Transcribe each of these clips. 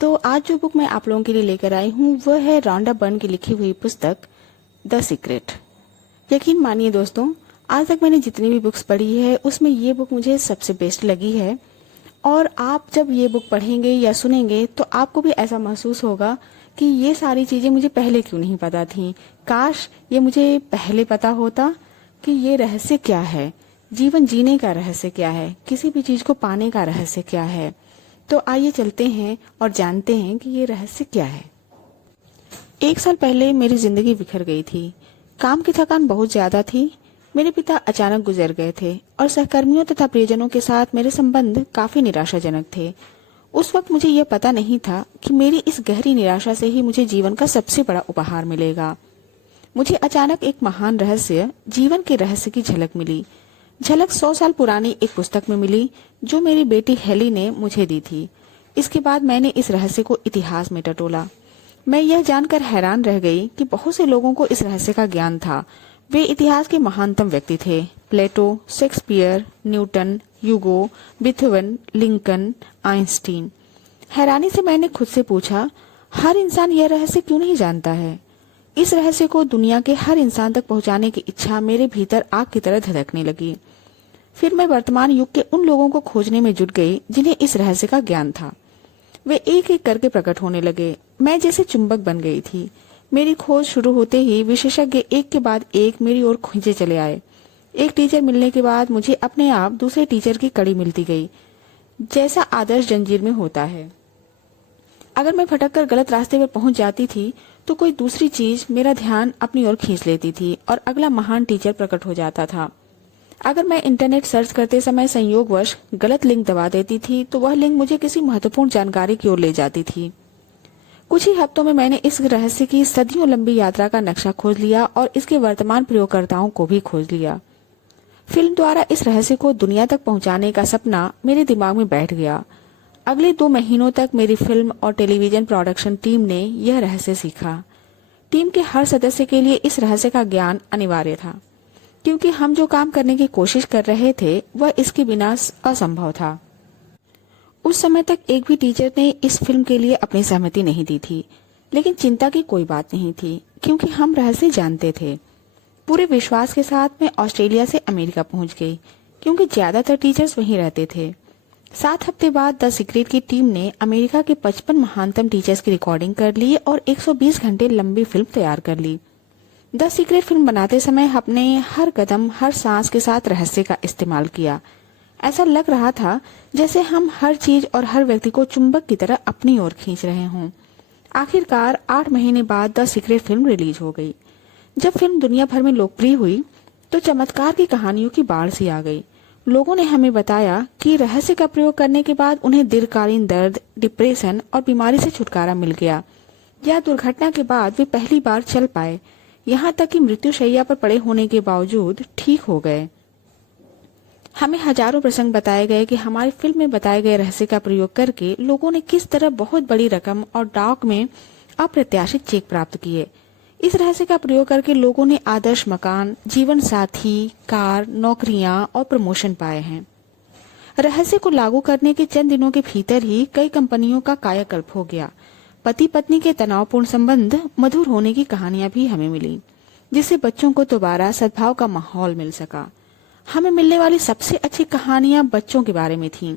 तो आज जो बुक मैं आप लोगों के लिए लेकर आई हूँ वह है रॉन्डा बर्न की लिखी हुई पुस्तक द सीक्रेट। यकीन मानिए दोस्तों, आज तक मैंने जितनी भी बुक्स पढ़ी है उसमें ये बुक मुझे सबसे बेस्ट लगी है। और आप जब ये बुक पढ़ेंगे या सुनेंगे तो आपको भी ऐसा महसूस होगा कि ये सारी चीजें मुझे पहले क्यों नहीं पता थी। काश ये मुझे पहले पता होता कि ये रहस्य क्या है, जीवन जीने का रहस्य क्या है, किसी भी चीज को पाने का रहस्य क्या है। तो आइए चलते हैं और जानते हैं कि ये रहस्य क्या है। 1 साल पहले मेरी जिंदगी बिखर गई थी। काम की थकान बहुत ज्यादा थी। मेरे पिता अचानक गुजर गए थे और सहकर्मियों तथा प्रियजनों के साथ मेरे संबंध काफी निराशाजनक थे। उस वक्त मुझे यह पता नहीं था कि मेरी इस गहरी निराशा से ही मुझे जीवन का सबसे बड़ा उपहार मिलेगा। मुझे अचानक एक महान रहस्य, जीवन के रहस्य की झलक मिली। झलक 100 साल पुरानी एक पुस्तक में मिली जो मेरी बेटी हेली ने मुझे दी थी। इसके बाद मैंने इस रहस्य को इतिहास में टटोला। मैं यह जानकर हैरान रह गई कि बहुत से लोगों को इस रहस्य का ज्ञान था। वे इतिहास के महानतम व्यक्ति थे: प्लेटो, शेक्सपियर, न्यूटन, ह्यूगो, बीथोवन, लिंकन, आइंस्टीन। हैरानी से मैंने खुद से पूछा, हर इंसान यह रहस्य क्यों नहीं जानता है? इस रहस्य को दुनिया के हर इंसान तक पहुंचाने की इच्छा मेरे भीतर आग की तरह धधकने लगी। फिर मैं वर्तमान युग के उन लोगों को खोजने में जुट गई जिन्हें इस रहस्य का ज्ञान था। वे एक एक करके प्रकट होने लगे। मैं जैसे चुंबक बन गई थी। मेरी खोज शुरू होते ही विशेषज्ञ एक के बाद एक मेरी ओर खींचे चले आए। एक टीचर मिलने के बाद मुझे अपने आप दूसरे टीचर की कड़ी मिलती गई, जैसा आदर्श जंजीर में होता है। अगर मैं भटक कर गलत रास्ते पर पहुंच जाती थी तो कोई दूसरी चीज मेरा ध्यान अपनी ओर खींच लेती थी और अगला महान टीचर प्रकट हो जाता था। अगर मैं इंटरनेट सर्च करते समय संयोगवश गलत लिंक दबा देती थी तो वह लिंक मुझे किसी महत्वपूर्ण जानकारी की ओर ले जाती थी। कुछ ही हफ्तों में मैंने इस रहस्य की सदियों लंबी यात्रा का नक्शा खोज लिया और इसके वर्तमान प्रयोगकर्ताओं को भी खोज लिया। फिल्म द्वारा इस रहस्य को दुनिया तक पहुंचाने का सपना मेरे दिमाग में बैठ गया। अगले 2 महीनों तक मेरी फिल्म और टेलीविजन प्रोडक्शन टीम ने यह रहस्य सीखा। टीम के हर सदस्य के लिए इस रहस्य का ज्ञान अनिवार्य था, क्योंकि हम जो काम करने की कोशिश कर रहे थे वह इसके बिना असंभव था। उस समय तक एक भी टीचर ने इस फिल्म के लिए अपनी सहमति नहीं दी थी, लेकिन चिंता की कोई बात नहीं थी क्योंकि हम रहस्य जानते थे। पूरे विश्वास के साथ मैं ऑस्ट्रेलिया से अमेरिका पहुंच गई, क्योंकि ज्यादातर टीचर्स वहीं रहते थे। 7 हफ्ते बाद द सीक्रेट की टीम ने अमेरिका के 55 महानतम टीचर्स की रिकॉर्डिंग कर ली और 120 घंटे लंबी फिल्म तैयार कर ली। द सीक्रेट फिल्म बनाते समय हमने हर कदम, हर सांस के साथ रहस्य का इस्तेमाल किया। ऐसा लग रहा था जैसे हम हर चीज और हर व्यक्ति को चुंबक की तरह अपनी ओर खींच रहे हों। आखिरकार 8 महीने बाद द सीक्रेट फिल्म रिलीज हो गई। जब फिल्म दुनिया भर में लोकप्रिय हुई तो चमत्कार की कहानियों की बाढ़ सी आ गई। लोगों ने हमें बताया कि रहस्य का प्रयोग करने के बाद उन्हें दीर्घकालीन दर्द, डिप्रेशन और बीमारी से छुटकारा मिल गया, या दुर्घटना के बाद वे पहली बार चल पाए, यहाँ तक कि मृत्युशैया पर पड़े होने के बावजूद ठीक हो गए। हमें हजारों प्रसंग बताए गए कि हमारी फिल्म में बताए गए रहस्य का प्रयोग करके लोगों ने किस तरह बहुत बड़ी रकम और डाक में अप्रत्याशित चेक प्राप्त किए। इस रहस्य का प्रयोग करके लोगों ने आदर्श मकान, जीवन साथी, कार, नौकरियां और प्रमोशन पाए हैं। रहस्य को लागू करने के चंद दिनों के भीतर ही कई कंपनियों का कायाकल्प हो गया। पति पत्नी के तनावपूर्ण संबंध मधुर होने की कहानियां भी हमें मिली, जिससे बच्चों को दोबारा सद्भाव का माहौल मिल सका। हमें मिलने वाली सबसे अच्छी कहानियां बच्चों के बारे में थीं।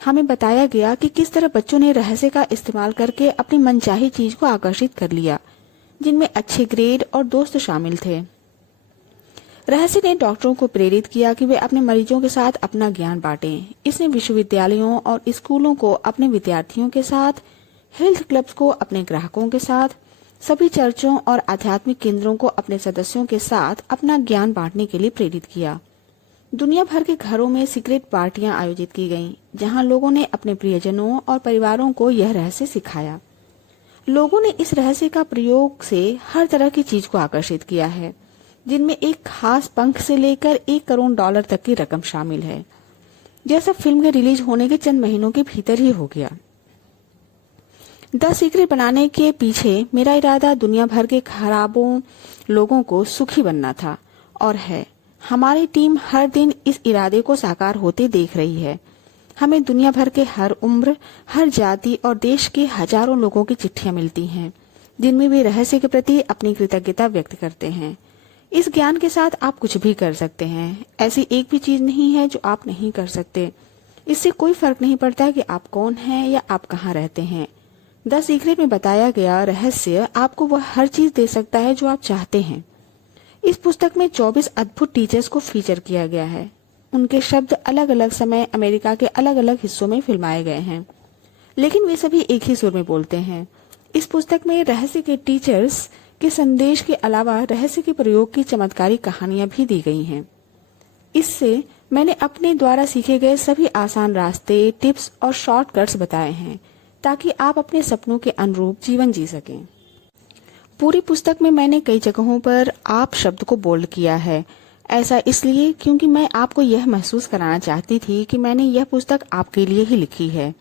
हमें बताया गया कि किस तरह बच्चों ने रहस्य का इस्तेमाल करके अपनी मनचाही चीज को आकर्षित कर लिया, जिनमें अच्छे ग्रेड और दोस्त शामिल थे। रहस्य ने डॉक्टरों को प्रेरित किया कि वे अपने मरीजों के साथ अपना ज्ञान बांटें। इसने विश्वविद्यालयों और स्कूलों को अपने विद्यार्थियों के साथ, हेल्थ क्लब्स को अपने ग्राहकों के साथ, सभी चर्चों और आध्यात्मिक केंद्रों को अपने सदस्यों के साथ अपना ज्ञान बांटने के लिए प्रेरित किया। दुनिया भर के घरों में सीक्रेट पार्टियां आयोजित की गईं, जहां लोगों ने अपने प्रियजनों और परिवारों को यह रहस्य सिखाया। लोगों ने इस रहस्य का प्रयोग से हर तरह की चीज को आकर्षित किया है, जिनमें एक खास पंख से लेकर $1 करोड़ तक की रकम शामिल है, जैसा फिल्म के रिलीज होने के चंद महीनों के भीतर ही हो गया। द सीक्रेट बनाने के पीछे मेरा इरादा दुनिया भर के खराबों लोगों को सुखी बनना था, और है। हमारी टीम हर दिन इस इरादे को साकार होते देख रही है। हमें दुनिया भर के हर उम्र, हर जाति और देश के हजारों लोगों की चिट्ठियां मिलती हैं, जिनमें वे रहस्य के प्रति अपनी कृतज्ञता व्यक्त करते हैं। इस ज्ञान के साथ आप कुछ भी कर सकते हैं। ऐसी एक भी चीज नहीं है जो आप नहीं कर सकते। इससे कोई फर्क नहीं पड़ता कि आप कौन हैं या आप कहाँ रहते हैं। द सीक्रेट में बताया गया रहस्य आपको वह हर चीज दे सकता है जो आप चाहते हैं। इस पुस्तक में 24 अद्भुत टीचर्स को फीचर किया गया है। उनके शब्द अलग अलग समय अमेरिका के अलग अलग हिस्सों में फिल्माए गए हैं, लेकिन वे सभी एक ही सुर में बोलते हैं। इस पुस्तक में रहस्य के टीचर्स के संदेश के अलावा रहस्य के प्रयोग की चमत्कारी कहानियां भी दी गई हैं। इससे मैंने अपने द्वारा सीखे गए सभी आसान रास्ते, टिप्स और शॉर्टकट्स बताए हैं, ताकि आप अपने सपनों के अनुरूप जीवन जी सकें। पूरी पुस्तक में मैंने कई जगहों पर आप शब्द को बोल्ड किया है। ऐसा इसलिए क्योंकि मैं आपको यह महसूस कराना चाहती थी कि मैंने यह पुस्तक आपके लिए ही लिखी है।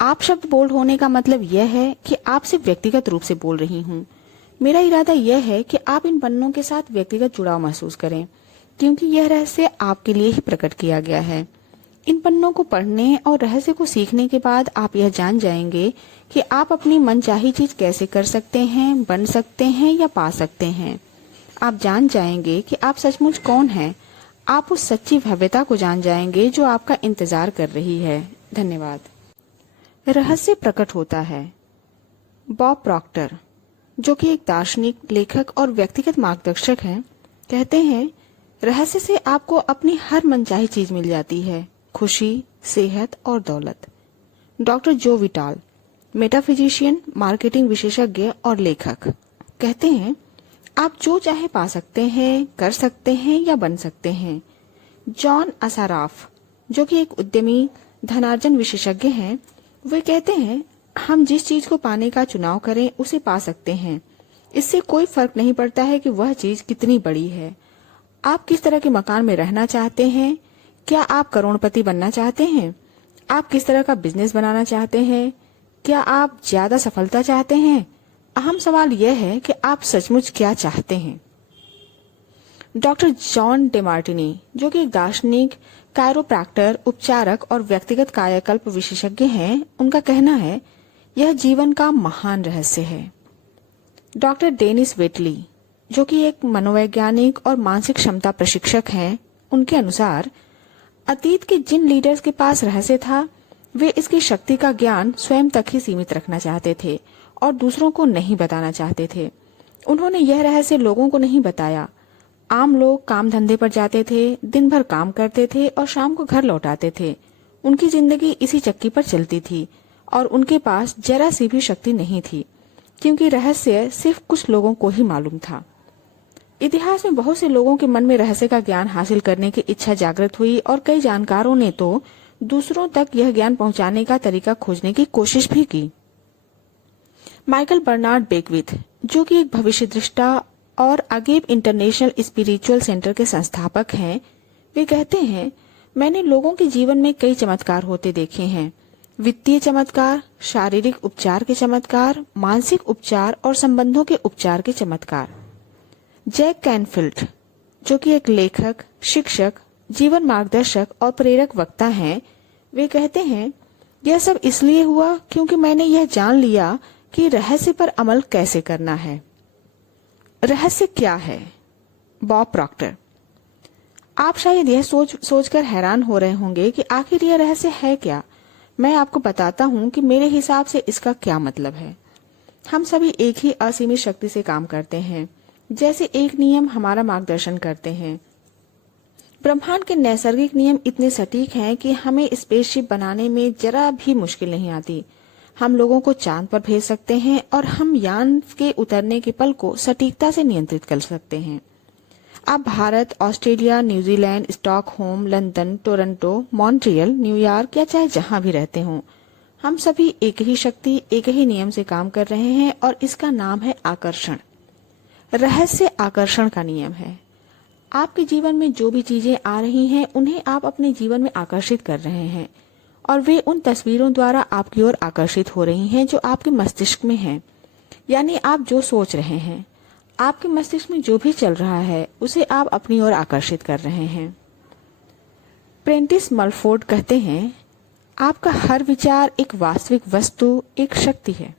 आप शब्द बोल्ड होने का मतलब यह है कि आप सिर्फ व्यक्तिगत रूप से बोल रही हूँ। मेरा इरादा यह है कि आप इन पन्नों के साथ व्यक्तिगत जुड़ाव महसूस करें, क्योंकि यह रहस्य आपके लिए ही प्रकट किया गया है। इन पन्नों को पढ़ने और रहस्य को सीखने के बाद आप यह जान जाएंगे कि आप अपनी मनचाही चीज कैसे कर सकते हैं, बन सकते हैं या पा सकते हैं। आप जान जाएंगे कि आप सचमुच कौन हैं। आप उस सच्ची भव्यता को जान जाएंगे जो आपका इंतजार कर रही है। धन्यवाद। रहस्य प्रकट होता है। बॉब प्रॉक्टर, जो कि एक दार्शनिक, लेखक और व्यक्तिगत मार्गदर्शक हैं, कहते हैं, रहस्य से आपको अपनी हर मनचाही चीज मिल जाती है, खुशी, सेहत और दौलत। डॉक्टर जो विटाल, मेटाफिजिशियन, मार्केटिंग विशेषज्ञ और लेखक, कहते हैं, आप जो चाहे पा सकते हैं, कर सकते हैं या बन सकते हैं। जॉन असाराफ, जो कि एक उद्यमी, धनार्जन विशेषज्ञ हैं, वे कहते हैं, हम जिस चीज को पाने का चुनाव करें उसे पा सकते हैं। इससे कोई फर्क नहीं पड़ता है कि वह चीज कितनी बड़ी है। आप किस तरह के मकान में रहना चाहते हैं? क्या आप करोड़पति बनना चाहते हैं? आप किस तरह का बिजनेस बनाना चाहते हैं? क्या आप ज्यादा सफलता चाहते हैं? अहम सवाल यह है कि आप सचमुच क्या चाहते हैं। डॉक्टर जॉन डेमार्टिनी, जो कि एक दार्शनिक, कायरोप्रैक्टर, उपचारक और व्यक्तिगत कायाकल्प विशेषज्ञ हैं, उनका कहना है, यह जीवन का महान रहस्य है। डॉक्टर डेनिस वेटली, जो कि एक मनोवैज्ञानिक और मानसिक क्षमता प्रशिक्षक हैं, उनके अनुसार अतीत के जिन लीडर्स के पास रहस्य था, वे इसकी शक्ति का ज्ञान स्वयं तक ही सीमित रखना चाहते थे और दूसरों को नहीं बताना चाहते थे। उन्होंने यह रहस्य लोगों को नहीं बताया। आम लोग काम धंधे पर जाते थे, दिन भर काम करते थे और शाम को घर लौटाते थे। उनकी जिंदगी इसी चक्की पर चलती थी और उनके पास जरा सी भी शक्ति नहीं थी, क्योंकि रहस्य सिर्फ कुछ लोगों को ही मालूम था। इतिहास में बहुत से लोगों के मन में रहस्य का ज्ञान हासिल करने की इच्छा जागृत हुई और कई जानकारों ने तो दूसरों तक यह ज्ञान पहुंचाने का तरीका खोजने की कोशिश भी की। माइकल बर्नार्ड बेकविथ, जो कि एक भविष्य दृष्टा और अगेप इंटरनेशनल स्पिरिचुअल सेंटर के संस्थापक हैं, वे कहते हैं, मैंने लोगों के जीवन में कई चमत्कार होते देखे हैं। वित्तीय चमत्कार, शारीरिक उपचार के चमत्कार, मानसिक उपचार और संबंधों के उपचार के चमत्कार। जैक कैनफील्ड, जो कि एक लेखक, शिक्षक, जीवन मार्गदर्शक और प्रेरक वक्ता हैं, वे कहते हैं, यह सब इसलिए हुआ क्योंकि मैंने यह जान लिया कि रहस्य पर अमल कैसे करना है। रहस्य क्या है? बॉब प्रॉक्टर, आप शायद यह सोचकर हैरान हो रहे होंगे कि आखिर यह रहस्य है क्या। मैं आपको बताता हूँ कि मेरे हिसाब से इसका क्या मतलब है। हम सभी एक ही असीमित शक्ति से काम करते हैं, जैसे एक नियम हमारा मार्गदर्शन करते हैं। ब्रह्मांड के नैसर्गिक नियम इतने सटीक हैं कि हमें स्पेसशिप बनाने में जरा भी मुश्किल नहीं आती। हम लोगों को चांद पर भेज सकते हैं और हम यान के उतरने के पल को सटीकता से नियंत्रित कर सकते हैं। आप Bharat, Australia, New Zealand, Stockholm, London, Toronto, Montreal, New York या चाहे जहां भी रहते हों, हम सभी एक ही शक्ति, एक ही नियम से काम कर रहे हैं और इसका नाम है आकर्षण। रहस्य आकर्षण का नियम है। आपके जीवन में जो भी चीजें आ रही हैं, उन्हें आप अपने जीवन में आकर्षित कर रहे हैं और वे उन तस्वीरों द्वारा आपकी ओर आकर्षित हो रही हैं जो आपके मस्तिष्क में हैं। यानी आप जो सोच रहे हैं, आपके मस्तिष्क में जो भी चल रहा है, उसे आप अपनी ओर आकर्षित कर रहे हैं। प्रेंटिस मलफोर्ड कहते हैं, आपका हर विचार एक वास्तविक वस्तु, एक शक्ति है।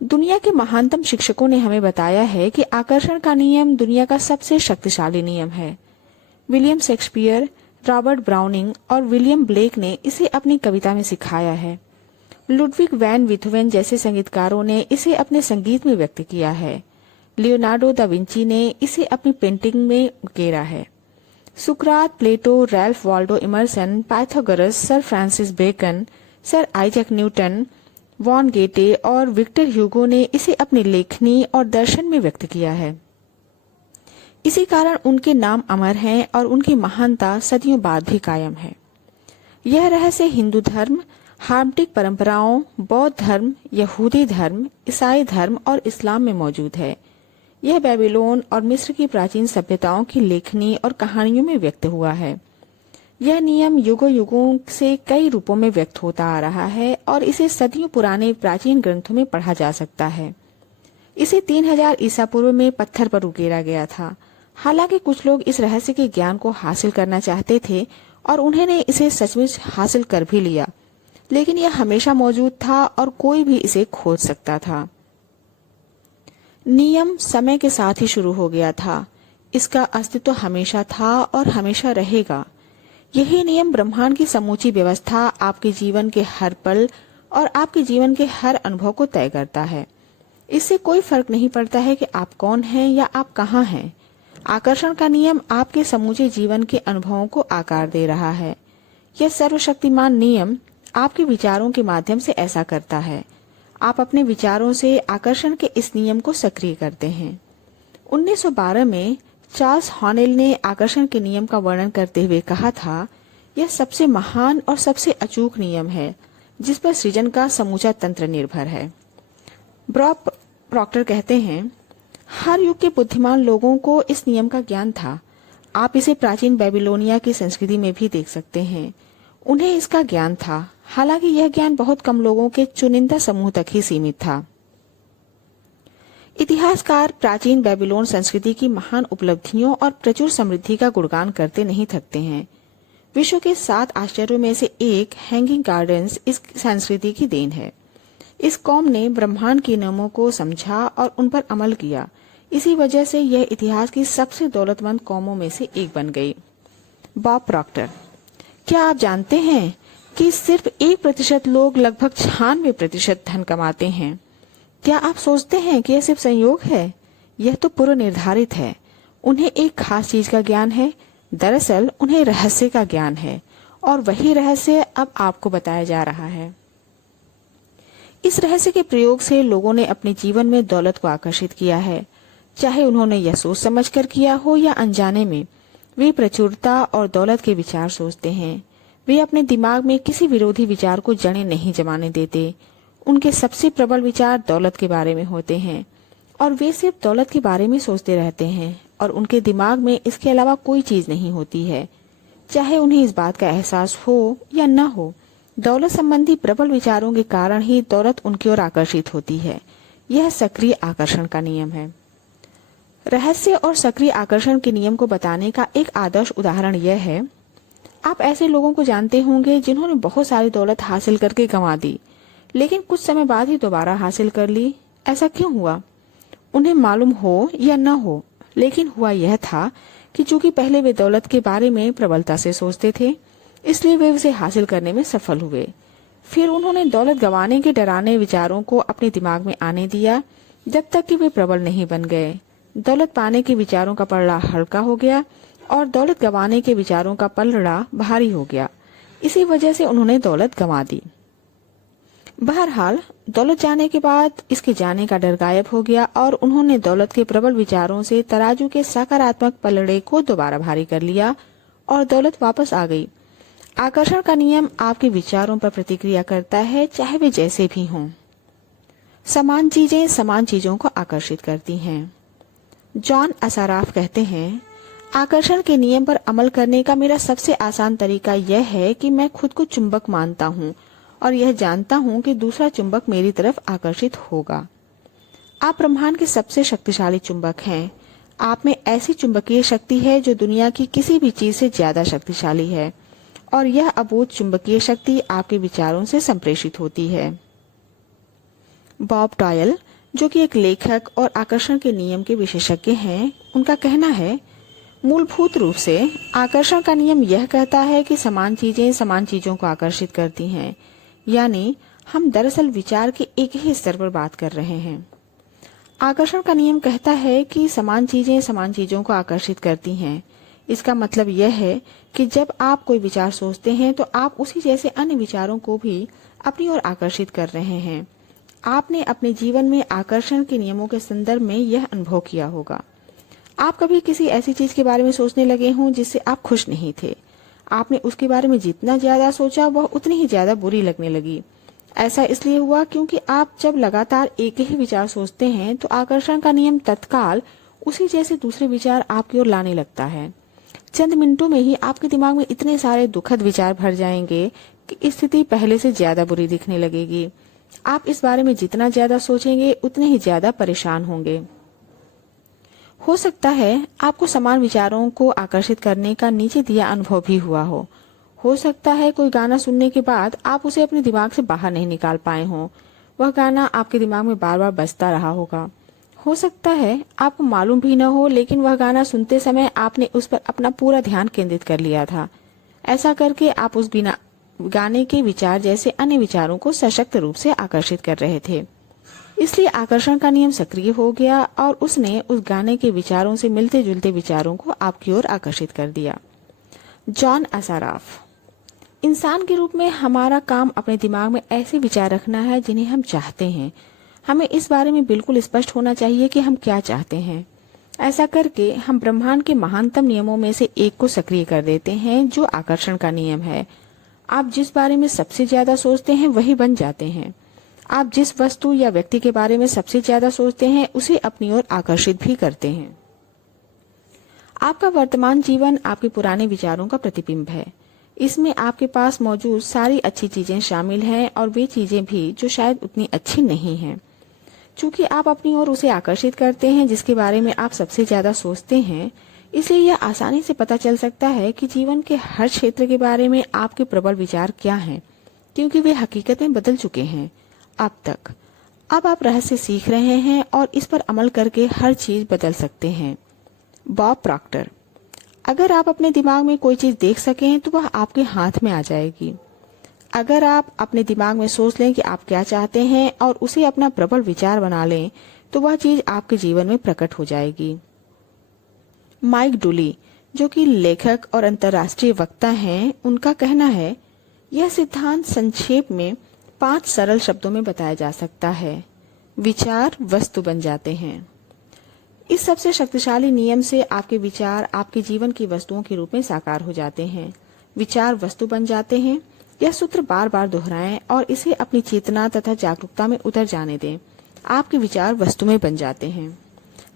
दुनिया के महानतम शिक्षकों ने हमें बताया है कि आकर्षण का नियम दुनिया का सबसे शक्तिशाली नियम है। विलियम शेक्सपियर, रॉबर्ट ब्राउनिंग और विलियम ब्लेक ने इसे अपनी कविता में सिखाया है। लुडविग वैन बीथोवेन जैसे संगीतकारों ने इसे अपने संगीत में व्यक्त किया है। लियोनार्डो दा विंची ने इसे अपनी पेंटिंग में उकेरा है। सुकरात, Plato, Ralph Waldo Emerson, Pythagoras, Sir Francis Bacon, Sir Isaac Newton, von Goethe और विक्टर ह्यूगो ने इसे अपनी लेखनी और दर्शन में व्यक्त किया है। इसी कारण उनके नाम अमर हैं और उनकी महानता सदियों बाद भी कायम है। यह रहस्य हिंदू धर्म, हार्मटिक परंपराओं, बौद्ध धर्म, यहूदी धर्म, ईसाई धर्म और इस्लाम में मौजूद है। यह बेबीलोन और मिस्र की प्राचीन सभ्यताओं की लेखनी और कहानियों में व्यक्त हुआ है। यह नियम युगों युगों से कई रूपों में व्यक्त होता आ रहा है और इसे सदियों पुराने प्राचीन ग्रंथों में पढ़ा जा सकता है। इसे 3000 ईसा पूर्व में पत्थर पर उकेरा गया था। हालांकि कुछ लोग इस रहस्य के ज्ञान को हासिल करना चाहते थे और उन्होंने इसे सचमुच हासिल कर भी लिया, लेकिन यह हमेशा मौजूद था और कोई भी इसे खोज सकता था। नियम समय के साथ ही शुरू हो गया था। इसका अस्तित्व हमेशा था और हमेशा रहेगा। यही नियम ब्रह्मांड की समूची व्यवस्था आपके जीवन के हर पल और आपके जीवन के हर अनुभव को तय करता है। इससे कोई फर्क नहीं पड़ता है कि आप कौन हैं या आप कहाँ हैं। आकर्षण का नियम आपके समूचे जीवन के अनुभवों को आकार दे रहा है। यह सर्वशक्तिमान नियम आपके विचारों के माध्यम से ऐसा करता है। आप अपने विचारों से आकर्षण के इस नियम को सक्रिय करते हैं। 1912 में चार्ल्स हॉनेल ने आकर्षण के नियम का वर्णन करते हुए कहा था, यह सबसे महान और सबसे अचूक नियम है जिस पर सृजन का समूचा तंत्र निर्भर है। बॉब प्रॉक्टर कहते हैं, हर युग के बुद्धिमान लोगों को इस नियम का ज्ञान था। आप इसे प्राचीन बेबीलोनिया की संस्कृति में भी देख सकते हैं। उन्हें इसका ज्ञान था, हालांकि यह ज्ञान बहुत कम लोगों के चुनिंदा समूह तक ही सीमित था। इतिहासकार प्राचीन बेबीलोन संस्कृति की महान उपलब्धियों और प्रचुर समृद्धि का गुणगान करते नहीं थकते हैं। विश्व के 7 आश्चर्यों में से एक हैंगिंग गार्डन्स इस संस्कृति की देन है। इस कौम ने ब्रह्मांड के नियमों को समझा और उन पर अमल किया। इसी वजह से यह इतिहास की सबसे दौलतमंद कौमों में से एक बन गई। बॉब प्रॉक्टर, क्या आप जानते हैं कि सिर्फ 1% लोग लगभग 96% धन कमाते हैं? क्या आप सोचते हैं कि यह सिर्फ संयोग है? यह तो पूर्व निर्धारित है। उन्हें एक खास चीज का ज्ञान है। दरअसल उन्हें रहस्य का ज्ञान है और वही रहस्य अब आपको बताया जा रहा है। इस रहस्य के प्रयोग से लोगों ने अपने जीवन में दौलत को आकर्षित किया है, चाहे उन्होंने यह सोच समझकर किया हो या अनजाने में। वे प्रचुरता और दौलत के विचार सोचते हैं। वे अपने दिमाग में किसी विरोधी विचार को जड़ें नहीं जमाने देते। उनके सबसे प्रबल विचार दौलत के बारे में होते हैं और वे सिर्फ दौलत के बारे में सोचते रहते हैं और उनके दिमाग में इसके अलावा कोई चीज नहीं होती है। चाहे उन्हें इस बात का एहसास हो या न हो, दौलत संबंधी प्रबल विचारों के कारण ही दौलत उनकी ओर आकर्षित होती है। यह सक्रिय आकर्षण का नियम है। रहस्य और सक्रिय आकर्षण के नियम को बताने का एक आदर्श उदाहरण यह है, आप ऐसे लोगों को जानते होंगे जिन्होंने बहुत सारी दौलत हासिल करके गंवा दी, लेकिन कुछ समय बाद ही दोबारा हासिल कर ली। ऐसा क्यों हुआ? उन्हें मालूम हो या न हो, लेकिन हुआ यह था कि चूंकि पहले वे दौलत के बारे में प्रबलता से सोचते थे, इसलिए वे उसे हासिल करने में सफल हुए। फिर उन्होंने दौलत गंवाने के डराने विचारों को अपने दिमाग में आने दिया जब तक कि वे प्रबल नहीं बन गए। दौलत पाने के विचारों का पलड़ा हल्का हो गया और दौलत गंवाने के विचारों का पलड़ा भारी हो गया। इसी वजह से उन्होंने दौलत गंवा दी। बहरहाल दौलत जाने के बाद इसके जाने का डर गायब हो गया और उन्होंने दौलत के प्रबल विचारों से तराजू के सकारात्मक पलड़े को दोबारा भारी कर लिया और दौलत वापस आ गई। आकर्षण का नियम आपके विचारों पर प्रतिक्रिया करता है, चाहे वे जैसे भी हों। समान चीजें समान चीजों को आकर्षित करती हैं। जॉन असाराफ कहते हैं, आकर्षण के नियम पर अमल करने का मेरा सबसे आसान तरीका यह है कि मैं खुद को चुंबक मानता हूँ और यह जानता हूँ कि दूसरा चुंबक मेरी तरफ आकर्षित होगा। आप ब्रह्मांड के सबसे शक्तिशाली चुंबक हैं। आप में ऐसी चुंबकीय शक्ति है जो दुनिया की किसी भी चीज से ज्यादा शक्तिशाली है और यह अबोध चुंबकीय शक्ति आपके विचारों से संप्रेषित होती है। बॉब डॉयल, जो कि एक लेखक और आकर्षण के नियम के विशेषज्ञ हैं, उनका कहना है, मूलभूत रूप से आकर्षण का नियम यह कहता है कि समान चीजें समान चीजों को आकर्षित करती हैं, यानी हम दरअसल विचार के एक ही स्तर पर बात कर रहे हैं। आकर्षण का नियम कहता है कि समान चीजें समान चीजों को आकर्षित करती हैं। इसका मतलब यह है कि जब आप कोई विचार सोचते हैं तो आप उसी जैसे अन्य विचारों को भी अपनी ओर आकर्षित कर रहे हैं। आपने अपने जीवन में आकर्षण के नियमों के संदर्भ में यह अनुभव किया होगा। आप कभी किसी ऐसी चीज के बारे में सोचने लगे हों जिससे आप खुश नहीं थे। आपने उसके बारे में जितना ज्यादा सोचा वह उतनी ही ज्यादा बुरी लगने लगी। ऐसा इसलिए हुआ क्योंकि आप जब लगातार एक ही विचार सोचते हैं तो आकर्षण का नियम तत्काल उसी जैसे दूसरे विचार आपकी ओर लाने लगता है। चंद मिनटों में ही आपके दिमाग में इतने सारे दुखद विचार भर जाएंगे कि स्थिति पहले से ज्यादा बुरी दिखने लगेगी। आप इस बारे में जितना ज्यादा सोचेंगे उतने ही ज्यादा परेशान होंगे। हो सकता है आपको समान विचारों को आकर्षित करने का नीचे दिया अनुभव भी हुआ हो सकता है कोई गाना सुनने के बाद आप उसे अपने दिमाग से बाहर नहीं निकाल पाए हों। वह गाना आपके दिमाग में बार बार बजता रहा होगा। हो सकता है आपको मालूम भी न हो, लेकिन वह गाना सुनते समय आपने उस पर अपना पूरा ध्यान केंद्रित कर लिया था। ऐसा करके आप उस बिना गाने के विचार जैसे अन्य विचारों को सशक्त रूप से आकर्षित कर रहे थे। इसलिए आकर्षण का नियम सक्रिय हो गया और उसने उस गाने के विचारों से मिलते जुलते विचारों को आपकी ओर आकर्षित कर दिया। जॉन असाराफ, इंसान के रूप में हमारा काम अपने दिमाग में ऐसे विचार रखना है जिन्हें हम चाहते हैं। हमें इस बारे में बिल्कुल स्पष्ट होना चाहिए कि हम क्या चाहते हैं। ऐसा करके हम ब्रह्मांड के महानतम नियमों में से एक को सक्रिय कर देते हैं, जो आकर्षण का नियम है। आप जिस बारे में सबसे ज्यादा सोचते हैं वही बन जाते हैं। आप जिस वस्तु या व्यक्ति के बारे में सबसे ज्यादा सोचते हैं उसे अपनी ओर आकर्षित भी करते हैं। आपका वर्तमान जीवन आपके पुराने विचारों का प्रतिबिंब है। इसमें आपके पास मौजूद सारी अच्छी चीजें शामिल हैं और वे चीजें भी जो शायद उतनी अच्छी नहीं हैं। चूंकि आप अपनी ओर उसे आकर्षित करते हैं जिसके बारे में आप सबसे ज्यादा सोचते हैं, इसलिए यह आसानी से पता चल सकता है कि जीवन के हर क्षेत्र के बारे में आपके प्रबल विचार क्या हैं, क्योंकि वे हकीकत में बदल चुके हैं अब तक। अब आप रहस्य सीख रहे हैं और इस पर अमल करके हर चीज बदल सकते हैं। बॉब प्रॉक्टर, अगर आप अपने दिमाग में कोई चीज देख सकें तो वह आपके हाथ में आ जाएगी। अगर आप अपने दिमाग में सोच लें कि आप क्या चाहते हैं और उसे अपना प्रबल विचार बना लें तो वह चीज आपके जीवन में प्रकट हो जाएगी। माइक डुली, जो कि लेखक और अंतर्राष्ट्रीय वक्ता हैं, उनका कहना है, यह सिद्धांत संक्षेप में 5 सरल शब्दों में बताया जा सकता है। विचार वस्तु बन जाते हैं। इस सबसे शक्तिशाली नियम से आपके विचार आपके जीवन की वस्तुओं के रूप में साकार हो जाते हैं। विचार वस्तु बन जाते हैं। यह सूत्र बार बार दोहराएं और इसे अपनी चेतना तथा जागरूकता में उतर जाने दें। आपके विचार वस्तु में बन जाते हैं।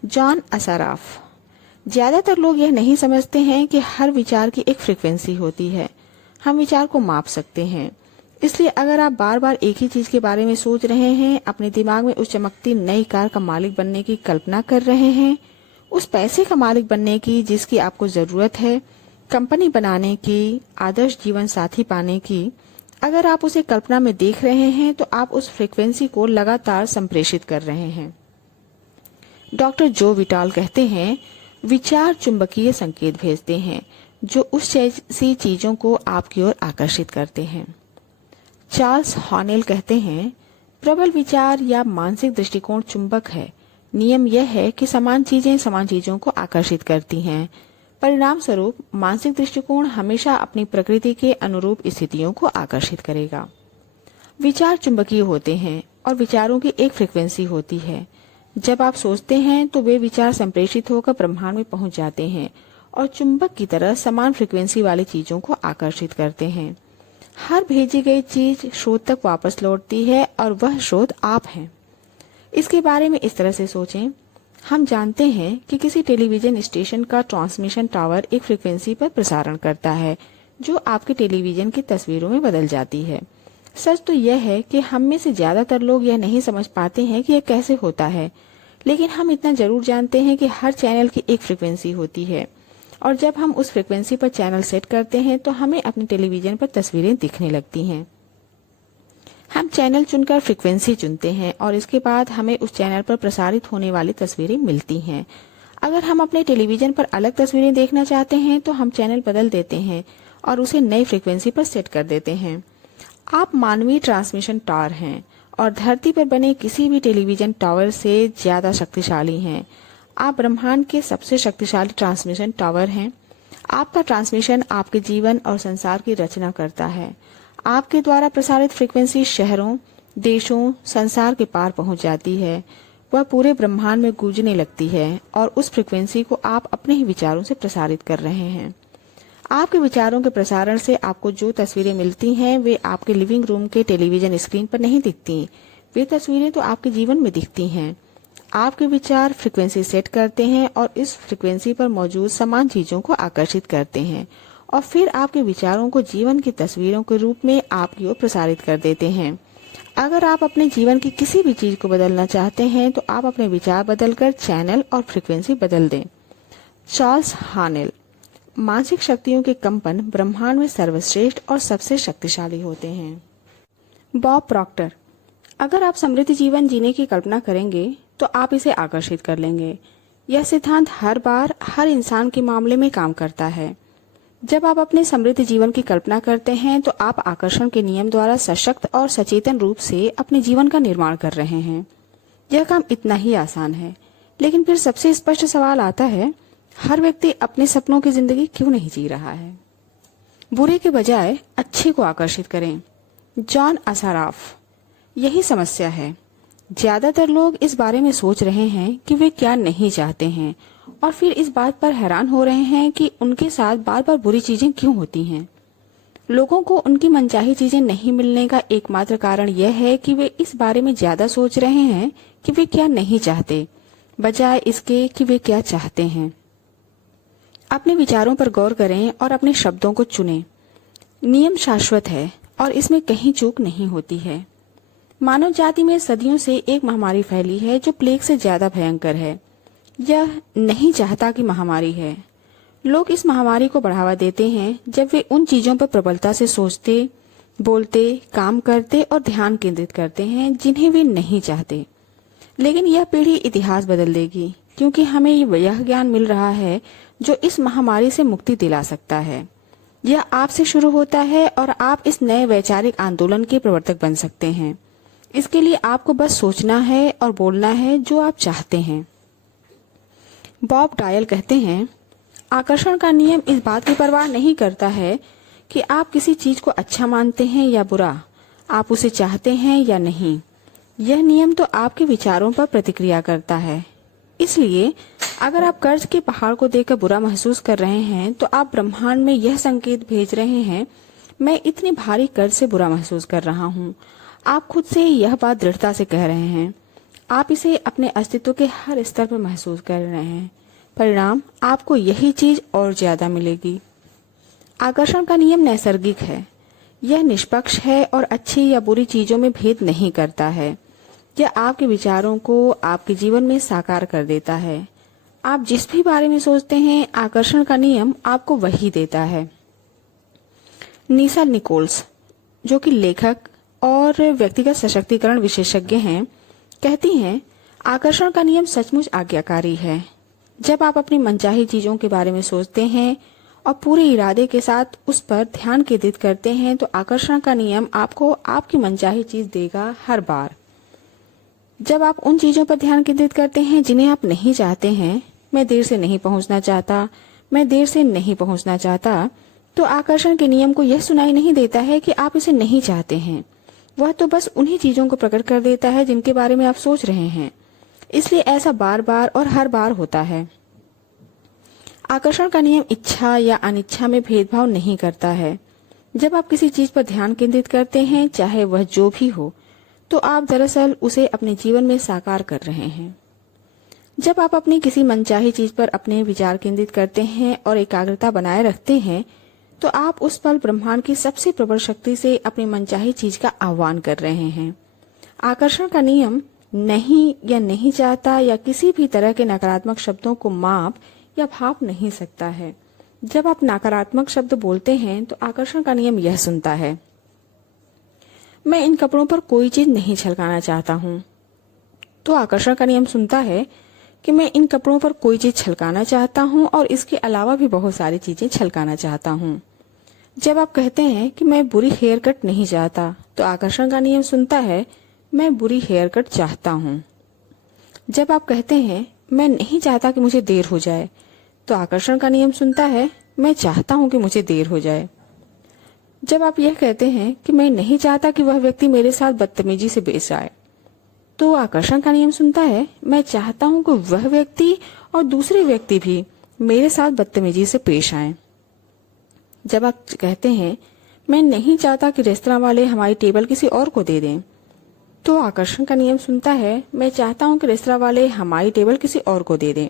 जॉन असाराफ, ज्यादातर लोग यह नहीं समझते हैं कि हर विचार की एक फ्रीक्वेंसी होती है। हम विचार को माप सकते हैं। इसलिए अगर आप बार बार एक ही चीज के बारे में सोच रहे हैं, अपने दिमाग में उस चमकती नई कार का मालिक बनने की कल्पना कर रहे हैं, उस पैसे का मालिक बनने की जिसकी आपको जरूरत है, कंपनी बनाने की, आदर्श जीवन साथी पाने की, अगर आप उसे कल्पना में देख रहे हैं तो आप उस फ्रीक्वेंसी को लगातार संप्रेषित कर रहे हैं। डॉक्टर जो विटाल कहते हैं, विचार चुंबकीय संकेत भेजते हैं जो उस जैसी चीजों को आपकी ओर आकर्षित करते हैं। चार्ल्स हॉनेल कहते हैं, प्रबल विचार या मानसिक दृष्टिकोण चुंबक है। नियम यह है कि समान चीजें समान चीजों को आकर्षित करती हैं। परिणाम स्वरूप मानसिक दृष्टिकोण हमेशा अपनी प्रकृति के अनुरूप स्थितियों को आकर्षित करेगा। विचार चुंबकीय होते हैं और विचारों की एक फ्रीक्वेंसी होती है। जब आप सोचते हैं तो वे विचार संप्रेषित होकर ब्रह्मांड में पहुंच जाते हैं और चुंबक की तरह समान फ्रीक्वेंसी वाली चीजों को आकर्षित करते हैं। हर भेजी गई चीज स्रोत तक वापस लौटती है और वह स्रोत आप हैं। इसके बारे में इस तरह से सोचें, हम जानते हैं कि किसी टेलीविजन स्टेशन का ट्रांसमिशन टावर एक फ्रीक्वेंसी पर प्रसारण करता है जो आपके टेलीविजन की तस्वीरों में बदल जाती है। सच तो यह है कि हम में से ज्यादातर लोग यह नहीं समझ पाते हैं कि यह कैसे होता है, लेकिन हम इतना जरूर जानते हैं कि हर चैनल की एक फ्रीक्वेंसी होती है और जब हम उस फ्रिक्वेंसी पर चैनल सेट करते हैं तो हमें अपने टेलीविजन पर तस्वीरें दिखने लगती हैं। हम चैनल चुनकर फ्रिक्वेंसी चुनते हैं और इसके बाद हमें उस चैनल पर प्रसारित होने वाली तस्वीरें मिलती हैं। अगर हम अपने टेलीविजन पर अलग तस्वीरें देखना चाहते हैं तो हम चैनल बदल देते हैं और उसे नई फ्रिक्वेंसी पर सेट कर देते हैं। आप मानवीय ट्रांसमिशन टावर हैं और धरती पर बने किसी भी टेलीविजन टावर से ज्यादा शक्तिशाली हैं। आप ब्रह्मांड के सबसे शक्तिशाली ट्रांसमिशन टावर हैं। आपका ट्रांसमिशन आपके जीवन और संसार की रचना करता है। आपके द्वारा प्रसारित फ्रीक्वेंसी शहरों, देशों, संसार के पार पहुंच जाती है। वह पूरे ब्रह्मांड में गूंजने लगती है और उस फ्रीक्वेंसी को आप अपने ही विचारों से प्रसारित कर रहे हैं। आपके विचारों के प्रसारण से आपको जो तस्वीरें मिलती हैं वे आपके लिविंग रूम के टेलीविजन स्क्रीन पर नहीं दिखती। वे तस्वीरें तो आपके जीवन में दिखती हैं। आपके विचार फ्रीक्वेंसी सेट करते हैं और इस फ्रीक्वेंसी पर मौजूद समान चीजों को आकर्षित करते हैं और फिर आपके विचारों को जीवन की तस्वीरों के रूप में आपकी ओर प्रसारित कर देते हैं। अगर आप अपने जीवन की किसी भी चीज को बदलना चाहते हैं तो आप अपने विचार बदलकर चैनल और फ्रीक्वेंसी बदल दें। चार्ल्स हानेल। मानसिक शक्तियों के कंपन ब्रह्मांड में सर्वश्रेष्ठ और सबसे शक्तिशाली होते हैं। Bob Procter. अगर आप समृद्ध जीवन जीने की कल्पना करेंगे तो आप इसे आकर्षित कर लेंगे। यह सिद्धांत हर बार हर इंसान के मामले में काम करता है। जब आप अपने समृद्ध जीवन की कल्पना करते हैं तो आप आकर्षण के नियम द्वारा सशक्त और सचेतन रूप से अपने जीवन का निर्माण कर रहे हैं। यह काम इतना ही आसान है, लेकिन फिर सबसे स्पष्ट सवाल आता है, हर व्यक्ति अपने सपनों की जिंदगी क्यों नहीं जी रहा है? बुरे के बजाय अच्छे को आकर्षित करें। जॉन असाराफ। यही समस्या है। ज्यादातर लोग इस बारे में सोच रहे हैं कि वे क्या नहीं चाहते हैं और फिर इस बात पर हैरान हो रहे हैं कि उनके साथ बार बार बुरी चीजें क्यों होती हैं। लोगों को उनकी मनचाही चीजें नहीं मिलने का एकमात्र कारण यह है कि वे इस बारे में ज्यादा सोच रहे हैं कि वे क्या नहीं चाहते, बजाय इसके कि वे क्या चाहते हैं। अपने विचारों पर गौर करें और अपने शब्दों को चुनें। नियम शाश्वत है और इसमें कहीं चूक नहीं होती है। मानव जाति में सदियों से एक महामारी फैली है जो प्लेग से ज्यादा भयंकर है। यह नहीं चाहता कि महामारी है। लोग इस महामारी को बढ़ावा देते हैं जब वे उन चीजों पर प्रबलता से सोचते, बोलते, काम करते और ध्यान केंद्रित करते हैं जिन्हें वे नहीं चाहते। लेकिन यह पीढ़ी इतिहास बदल देगी, क्योंकि हमें यह ज्ञान मिल रहा है जो इस महामारी से मुक्ति दिला सकता है। यह आपसे शुरू होता है और आप इस नए वैचारिक आंदोलन के प्रवर्तक बन सकते हैं। इसके लिए आपको बस सोचना है और बोलना है जो आप चाहते हैं। बॉब डायल कहते हैं, आकर्षण का नियम इस बात की परवाह नहीं करता है कि आप किसी चीज को अच्छा मानते हैं या बुरा, आप उसे चाहते हैं या नहीं। यह नियम तो आपके विचारों पर प्रतिक्रिया करता है। इसलिए अगर आप कर्ज के पहाड़ को देखकर बुरा महसूस कर रहे हैं तो आप ब्रह्मांड में यह संकेत भेज रहे हैं, मैं इतने भारी कर्ज से बुरा महसूस कर रहा हूँ। आप खुद से यह बात दृढ़ता से कह रहे हैं। आप इसे अपने अस्तित्व के हर स्तर पर महसूस कर रहे हैं। परिणाम आपको यही चीज और ज्यादा मिलेगी। आकर्षण का नियम नैसर्गिक है। यह निष्पक्ष है और अच्छी या बुरी चीजों में भेद नहीं करता है। यह आपके विचारों को आपके जीवन में साकार कर देता है। आप जिस भी बारे में सोचते हैं, आकर्षण का नियम आपको वही देता है। नीसा निकोल्स, जो कि लेखक और व्यक्तिगत सशक्तिकरण विशेषज्ञ हैं, कहती हैं, आकर्षण का नियम सचमुच आज्ञाकारी है। जब आप अपनी मनचाही चीजों के बारे में सोचते हैं और पूरे इरादे के साथ उस पर ध्यान केंद्रित करते हैं तो आकर्षण का नियम आपको आपकी मनचाही चीज देगा हर बार। जब आप उन चीजों पर ध्यान केंद्रित करते हैं जिन्हें आप नहीं चाहते हैं, मैं देर से नहीं पहुंचना चाहता, मैं देर से नहीं पहुंचना चाहता, तो आकर्षण के नियम को यह सुनाई नहीं देता है कि आप इसे नहीं चाहते हैं। वह तो बस उन्हीं चीजों को प्रकट कर देता है जिनके बारे में आप सोच रहे हैं। इसलिए ऐसा बार बार और हर बार होता है। आकर्षण का नियम इच्छा या अनिच्छा में भेदभाव नहीं करता है। जब आप किसी चीज पर ध्यान केंद्रित करते हैं, चाहे वह जो भी हो, तो आप दरअसल उसे अपने जीवन में साकार कर रहे हैं। जब आप अपनी किसी मनचाही चीज पर अपने विचार केंद्रित करते हैं और एकाग्रता बनाए रखते हैं, तो आप उस पल ब्रह्मांड की सबसे प्रबल शक्ति से अपनी मनचाही चीज का आह्वान कर रहे हैं। आकर्षण का नियम नहीं या नहीं चाहता या किसी भी तरह के नकारात्मक शब्दों को माप या भाप नहीं सकता है। जब आप नकारात्मक शब्द बोलते हैं तो आकर्षण का नियम यह सुनता है, मैं इन कपड़ों पर कोई चीज नहीं छलकाना चाहता हूँ। तो आकर्षण का नियम सुनता है कि मैं इन कपड़ों पर कोई चीज छलकाना चाहता हूँ और इसके अलावा भी बहुत सारी चीजें छलकाना चाहता हूँ। जब आप कहते हैं कि मैं बुरी हेयर कट नहीं चाहता, तो आकर्षण का नियम सुनता है, मैं बुरी हेयर कट चाहता हूँ। जब आप कहते हैं मैं नहीं चाहता कि मुझे देर हो जाए, तो आकर्षण का नियम सुनता है, मैं चाहता हूँ कि मुझे देर हो जाए। जब आप यह कहते हैं कि मैं नहीं चाहता कि वह व्यक्ति मेरे साथ बदतमीजी से पेश आए, तो आकर्षण का नियम सुनता है, मैं चाहता हूं कि वह व्यक्ति और दूसरे व्यक्ति भी मेरे साथ बदतमीजी से पेश आएं। जब आप कहते हैं मैं नहीं चाहता कि रेस्तरां वाले हमारी टेबल किसी और को दे दें, तो आकर्षण का नियम सुनता है, मैं चाहता हूं कि रेस्तरां वाले हमारी टेबल किसी और को दे दें।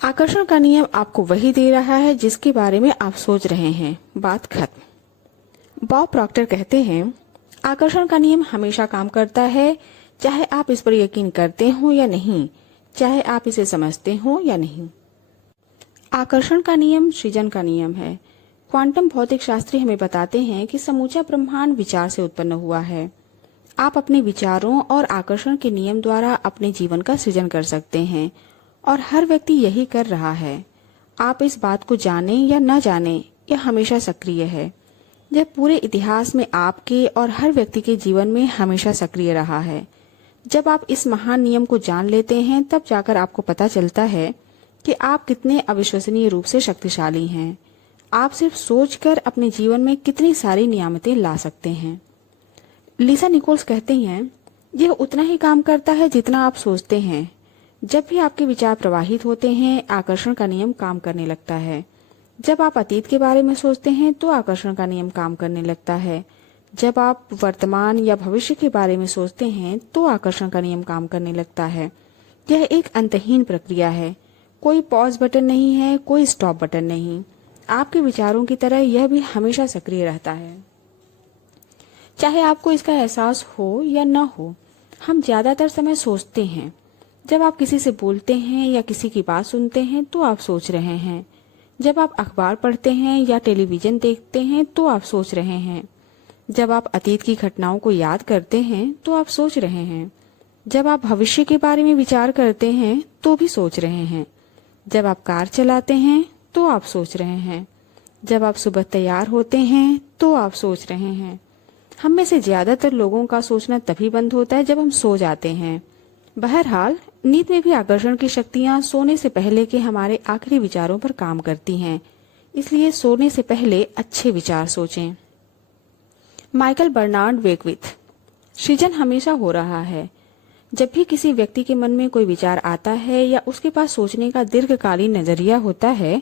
आकर्षण का नियम आपको वही दे रहा है जिसके बारे में आप सोच रहे हैं। बात खत्म। बॉब प्रॉक्टर कहते हैं, आकर्षण का नियम हमेशा काम करता है, चाहे आप इस पर यकीन करते हो या नहीं, चाहे आप इसे समझते हो या नहीं। आकर्षण का नियम सृजन का नियम है। क्वांटम भौतिक शास्त्री हमें बताते हैं कि समूचा ब्रह्मांड विचार से उत्पन्न हुआ है। आप अपने विचारों और आकर्षण के नियम द्वारा अपने जीवन का सृजन कर सकते हैं और हर व्यक्ति यही कर रहा है। आप इस बात को जाने या न जाने, यह हमेशा सक्रिय है। यह पूरे इतिहास में आपके और हर व्यक्ति के जीवन में हमेशा सक्रिय रहा है। जब आप इस महान नियम को जान लेते हैं, तब जाकर आपको पता चलता है कि आप कितने अविश्वसनीय रूप से शक्तिशाली हैं। आप सिर्फ सोचकर अपने जीवन में कितनी सारी नियामतें ला सकते हैं। लिसा निकोल्स कहते हैं, यह उतना ही काम करता है जितना आप सोचते हैं। जब भी आपके विचार प्रवाहित होते हैं, आकर्षण का नियम काम करने लगता है। जब आप अतीत के बारे में सोचते हैं तो आकर्षण का नियम काम करने लगता है। जब आप वर्तमान या भविष्य के बारे में सोचते हैं तो आकर्षण का नियम काम करने लगता है। यह एक अंतहीन प्रक्रिया है। कोई पॉज बटन नहीं है, कोई स्टॉप बटन नहीं। आपके विचारों की तरह यह भी हमेशा सक्रिय रहता है, चाहे आपको इसका एहसास हो या न हो। हम ज्यादातर समय सोचते हैं। जब आप किसी से बोलते हैं या किसी की बात सुनते हैं तो आप सोच रहे हैं। जब आप अखबार पढ़ते हैं या टेलीविजन देखते हैं तो आप सोच रहे हैं। जब आप अतीत की घटनाओं को याद करते हैं तो आप सोच रहे हैं। जब आप भविष्य के बारे में विचार करते हैं तो भी सोच रहे हैं। जब आप कार चलाते हैं तो आप सोच रहे हैं। जब आप सुबह तैयार होते हैं तो आप सोच रहे हैं। हम में से ज्यादातर लोगों का सोचना तभी बंद होता है जब हम सो जाते हैं। बहरहाल, नींद में भी आकर्षण की शक्तियां सोने से पहले के हमारे आखिरी विचारों पर काम करती हैं। इसलिए सोने से पहले अच्छे विचार सोचें। Michael Bernard Beckwith. सृजन हमेशा हो रहा है। जब भी किसी व्यक्ति के मन में कोई विचार आता है या उसके पास सोचने का दीर्घकालीन नजरिया होता है,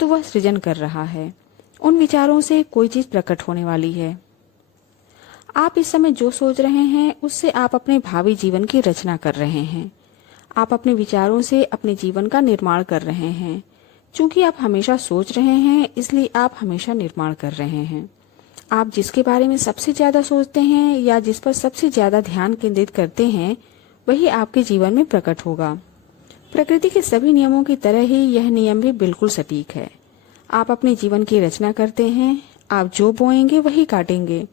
तो वह सृजन कर रहा है। उन विचारों से कोई चीज प्रकट होने वाली है। आप इस समय जो सोच रहे हैं, उससे आप अपने भावी जीवन की रचना कर रहे हैं। आप अपने विचारों से अपने जीवन का निर्माण कर रहे हैं। चूंकि आप हमेशा सोच रहे हैं, इसलिए आप हमेशा निर्माण कर रहे हैं। आप जिसके बारे में सबसे ज्यादा सोचते हैं या जिस पर सबसे ज्यादा ध्यान केंद्रित करते हैं, वही आपके जीवन में प्रकट होगा। प्रकृति के सभी नियमों की तरह ही यह नियम भी बिल्कुल सटीक है। आप अपने जीवन की रचना करते हैं। आप जो बोएंगे वही काटेंगे।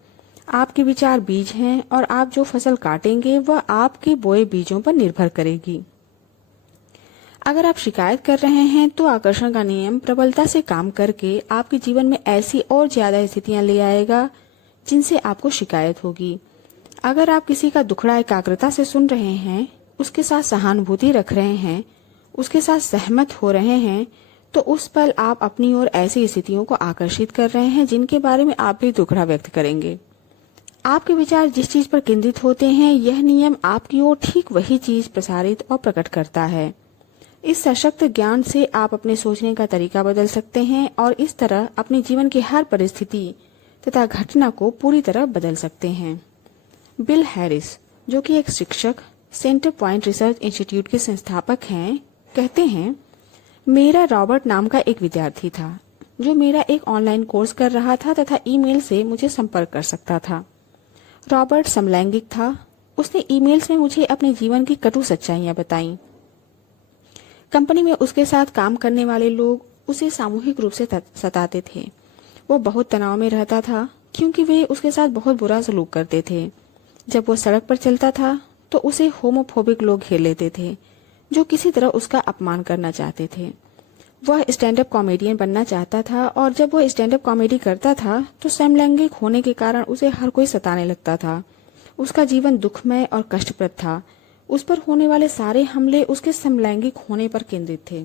आपके विचार बीज हैं और आप जो फसल काटेंगे वह आपके बोए बीजों पर निर्भर करेगी। अगर आप शिकायत कर रहे हैं तो आकर्षण का नियम प्रबलता से काम करके आपके जीवन में ऐसी और ज्यादा स्थितियां ले आएगा जिनसे आपको शिकायत होगी। अगर आप किसी का दुखड़ा एकाग्रता से सुन रहे हैं, उसके साथ सहानुभूति रख रहे हैं, उसके साथ सहमत हो रहे हैं, तो उस पल आप अपनी ओर ऐसी स्थितियों को आकर्षित कर रहे हैं जिनके बारे में आप भी दुखड़ा व्यक्त करेंगे। आपके विचार जिस चीज पर केंद्रित होते हैं, यह नियम आपकी ओर ठीक वही चीज प्रसारित और प्रकट करता है। इस सशक्त ज्ञान से आप अपने सोचने का तरीका बदल सकते हैं और इस तरह अपने जीवन की हर परिस्थिति तथा घटना को पूरी तरह बदल सकते हैं। बिल हैरिस, जो कि एक शिक्षक, सेंटर पॉइंट रिसर्च इंस्टीट्यूट के संस्थापक हैं, कहते हैं, मेरा रॉबर्ट नाम का एक विद्यार्थी था जो मेरा एक ऑनलाइन कोर्स कर रहा था तथा ईमेल से मुझे संपर्क कर सकता था। रॉबर्ट समलैंगिक था। उसने ईमेल्स में मुझे अपने जीवन की कटु सच्चाइयां बताईं। कंपनी में उसके साथ काम करने वाले लोग उसे सामूहिक रूप से सताते थे। वो बहुत तनाव में रहता था क्योंकि वे उसके साथ बहुत बुरा सलूक करते थे। जब वो सड़क पर चलता था तो उसे होमोफोबिक लोग घेर लेते थे जो किसी तरह उसका अपमान करना चाहते थे। वह स्टैंड अप कॉमेडियन बनना चाहता था और जब वह स्टैंड अप कॉमेडी करता था तो समलैंगिक होने के कारण उसे हर कोई सताने लगता था। उसका जीवन दुखमय और कष्टप्रद था। उस पर होने वाले सारे हमले उसके समलैंगिक होने पर केंद्रित थे।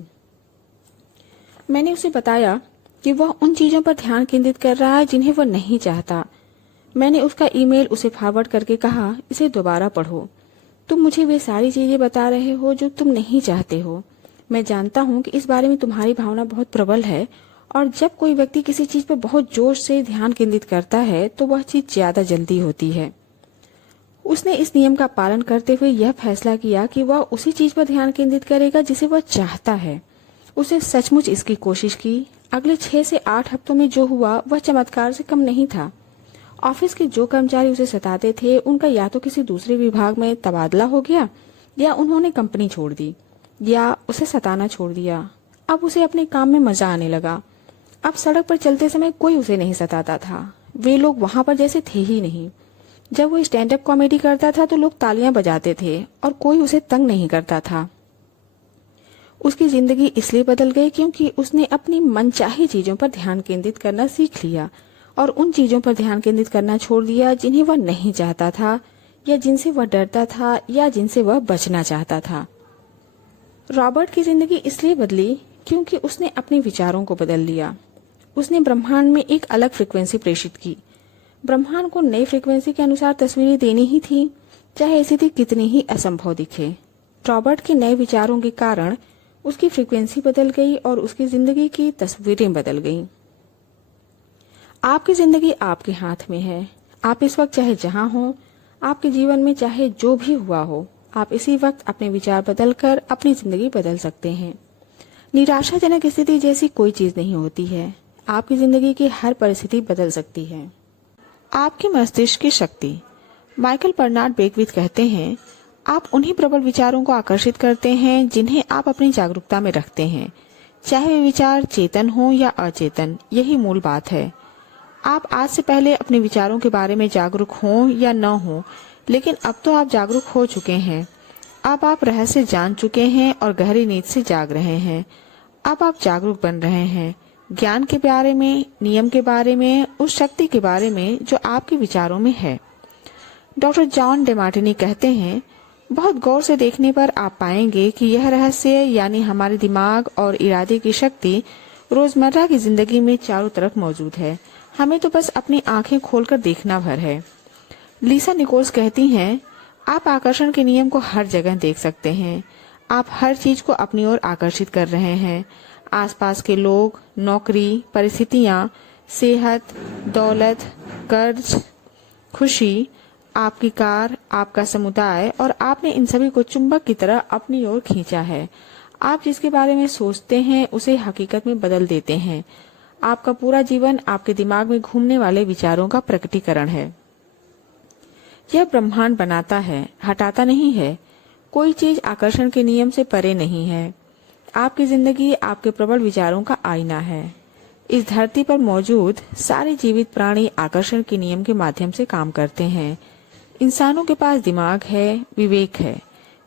मैंने उसे बताया कि वह उन चीजों पर ध्यान केंद्रित कर रहा है जिन्हें वह नहीं चाहता। मैंने उसका ईमेल उसे फॉरवर्ड करके कहा, इसे दोबारा पढ़ो। तुम मुझे वे सारी चीजें बता रहे हो जो तुम नहीं चाहते हो। मैं जानता हूँ कि इस बारे में तुम्हारी भावना बहुत प्रबल है और जब कोई व्यक्ति किसी चीज पर बहुत जोश से ध्यान केंद्रित करता है तो वह चीज ज्यादा जल्दी होती है। उसने इस नियम का पालन करते हुए यह फैसला किया कि वह उसी चीज पर ध्यान केंद्रित करेगा जिसे वह चाहता है। उसने सचमुच इसकी कोशिश की। अगले 6 से 8 हफ्तों में जो हुआ वह चमत्कार से कम नहीं था। ऑफिस के जो कर्मचारी उसे सताते थे उनका या तो किसी दूसरे विभाग में तबादला हो गया या उन्होंने कंपनी छोड़ दी या उसे सताना छोड़ दिया। अब उसे अपने काम में मजा आने लगा। अब सड़क पर चलते समय कोई उसे नहीं सताता था। वे लोग वहां पर जैसे थे ही नहीं। जब वो स्टैंड अप कॉमेडी करता था तो लोग तालियां बजाते थे और कोई उसे तंग नहीं करता था। उसकी जिंदगी इसलिए बदल गई क्योंकि उसने अपनी मनचाही चीजों पर ध्यान केंद्रित करना सीख लिया और उन चीजों पर ध्यान केंद्रित करना छोड़ दिया जिन्हें वह नहीं चाहता था या जिनसे वह डरता था या जिनसे वह बचना चाहता था। रॉबर्ट की जिंदगी इसलिए बदली क्योंकि उसने अपने विचारों को बदल लिया। उसने ब्रह्मांड में एक अलग फ्रीक्वेंसी प्रेषित की। ब्रह्मांड को नई फ्रीक्वेंसी के अनुसार तस्वीरें देनी ही थी, चाहे स्थिति कितनी ही असंभव दिखे। रॉबर्ट के नए विचारों के कारण उसकी फ्रीक्वेंसी बदल गई और उसकी जिंदगी की तस्वीरें बदल गईं। आपकी जिंदगी आपके हाथ में है। आप इस वक्त चाहे जहां हो, आपके जीवन में चाहे जो भी हुआ हो, आप इसी वक्त अपने विचार बदलकर अपनी जिंदगी बदल सकते हैं। निराशाजनक स्थिति जैसी कोई चीज नहीं होती है। आपकी जिंदगी की हर परिस्थिति बदल सकती है। आपके मस्तिष्क की शक्ति। माइकल बर्नार्ड बेकविथ कहते हैं, आप उन्हीं प्रबल विचारों को आकर्षित करते हैं जिन्हें आप अपनी जागरूकता में रखते हैं, चाहे वे विचार चेतन हो या अचेतन। यही मूल बात है। आप आज से पहले अपने विचारों के बारे में जागरूक हों या न हो, लेकिन अब तो आप जागरूक हो चुके हैं। अब आप रहस्य जान चुके हैं और गहरी नींद से जाग रहे हैं। अब आप जागरूक बन रहे हैं, ज्ञान के बारे में, नियम के बारे में, उस शक्ति के बारे में जो आपके विचारों में है। डॉक्टर जॉन डेमार्टिनी कहते हैं, बहुत गौर से देखने पर आप पाएंगे कि यह रहस्य यानी हमारे दिमाग और इरादे की शक्ति रोजमर्रा की जिंदगी में चारों तरफ मौजूद है। हमें तो बस अपनी आंखें खोलकर देखना भर है। लीसा निकोल्स कहती हैं, आप आकर्षण के नियम को हर जगह देख सकते हैं। आप हर चीज को अपनी ओर आकर्षित कर रहे हैं। आसपास के लोग, नौकरी, परिस्थितियां, सेहत, दौलत, कर्ज, खुशी, आपकी कार, आपका समुदाय, और आपने इन सभी को चुंबक की तरह अपनी ओर खींचा है। आप जिसके बारे में सोचते हैं उसे हकीकत में बदल देते हैं। आपका पूरा जीवन आपके दिमाग में घूमने वाले विचारों का प्रकटीकरण है। यह ब्रह्मांड बनाता है, हटाता नहीं है। कोई चीज आकर्षण के नियम से परे नहीं है। आपकी जिंदगी आपके प्रबल विचारों का आईना है। इस धरती पर मौजूद सारे जीवित प्राणी आकर्षण के नियम के माध्यम से काम करते हैं। इंसानों के पास दिमाग है, विवेक है।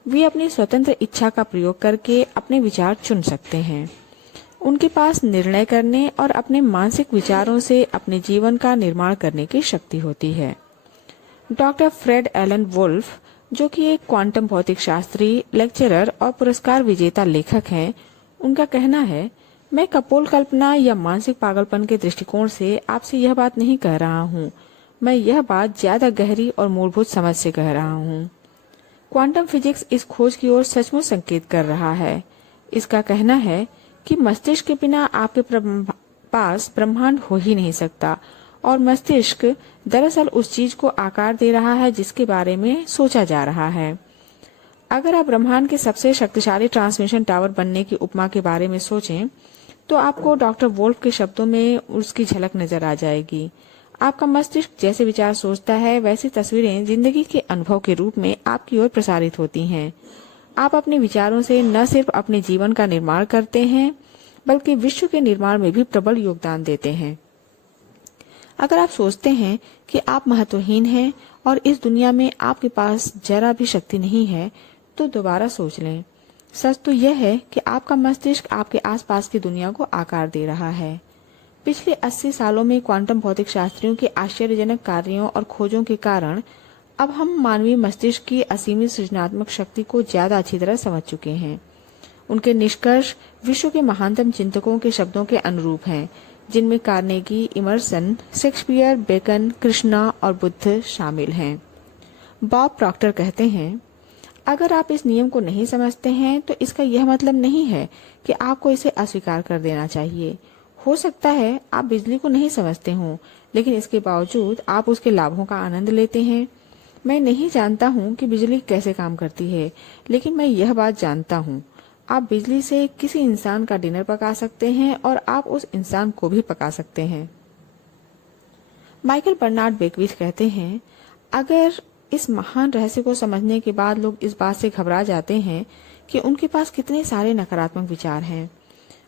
वे अपनी स्वतंत्र इच्छा का प्रयोग करके अपने विचार चुन सकते हैं। उनके पास निर्णय करने और अपने मानसिक विचारों से अपने जीवन का निर्माण करने की शक्ति होती है। डॉक्टर फ्रेड एलन वुल्फ, जो कि एक क्वांटम भौतिक शास्त्री, लेक्चरर और पुरस्कार विजेता लेखक हैं, उनका कहना है, मैं कपोल कल्पना या मानसिक पागलपन के दृष्टिकोण से आपसे यह बात नहीं कह रहा हूँ। मैं यह बात ज्यादा गहरी और मूलभूत समझ से कह रहा हूँ। क्वांटम फिजिक्स इस खोज की ओर सचमुच संकेत कर रहा है। इसका कहना है कि मस्तिष्क के बिना आपके पास ब्रह्मांड हो ही नहीं सकता और मस्तिष्क दरअसल उस चीज को आकार दे रहा है जिसके बारे में सोचा जा रहा है। अगर आप ब्रह्मांड के सबसे शक्तिशाली ट्रांसमिशन टावर बनने की उपमा के बारे में सोचें तो आपको डॉक्टर वोल्फ के शब्दों में उसकी झलक नजर आ जाएगी। आपका मस्तिष्क जैसे विचार सोचता है वैसी तस्वीरें जिंदगी के अनुभव के रूप में आपकी ओर प्रसारित होती हैं। आप अपने विचारों से न सिर्फ अपने जीवन का निर्माण करते हैं बल्कि विश्व के निर्माण में भी प्रबल योगदान देते हैं। अगर आप सोचते हैं कि आप महत्वहीन हैं और इस दुनिया में आपके पास जरा भी शक्ति नहीं है, तो दोबारा सोच लें। सच तो यह है कि आपका मस्तिष्क आपके आसपास की दुनिया को आकार दे रहा है। पिछले 80 सालों में क्वांटम भौतिक शास्त्रियों के आश्चर्यजनक कार्यों और खोजों के कारण अब हम मानवीय मस्तिष्क की असीमित सृजनात्मक शक्ति को ज्यादा अच्छी तरह समझ चुके हैं। उनके निष्कर्ष विश्व के महानतम चिंतकों के शब्दों के अनुरूप हैं, जिनमें Carnegie, Emerson, Shakespeare, Bacon, Krishna और बुद्ध शामिल हैं। बॉब प्रॉक्टर कहते हैं, अगर आप इस नियम को नहीं समझते हैं तो इसका यह मतलब नहीं है कि आपको इसे अस्वीकार कर देना चाहिए। हो सकता है आप बिजली को नहीं समझते हों, लेकिन इसके बावजूद आप उसके लाभों का आनंद लेते हैं। मैं नहीं जानता हूं कि बिजली कैसे काम करती है, लेकिन मैं यह बात जानता हूं, आप बिजली से किसी इंसान का डिनर पका सकते हैं और आप उस इंसान को भी पका सकते हैं। माइकल बर्नार्ड बेकविच कहते हैं, अगर इस महान रहस्य को समझने के बाद लोग इस बात से घबरा जाते हैं कि उनके पास कितने सारे नकारात्मक विचार हैं,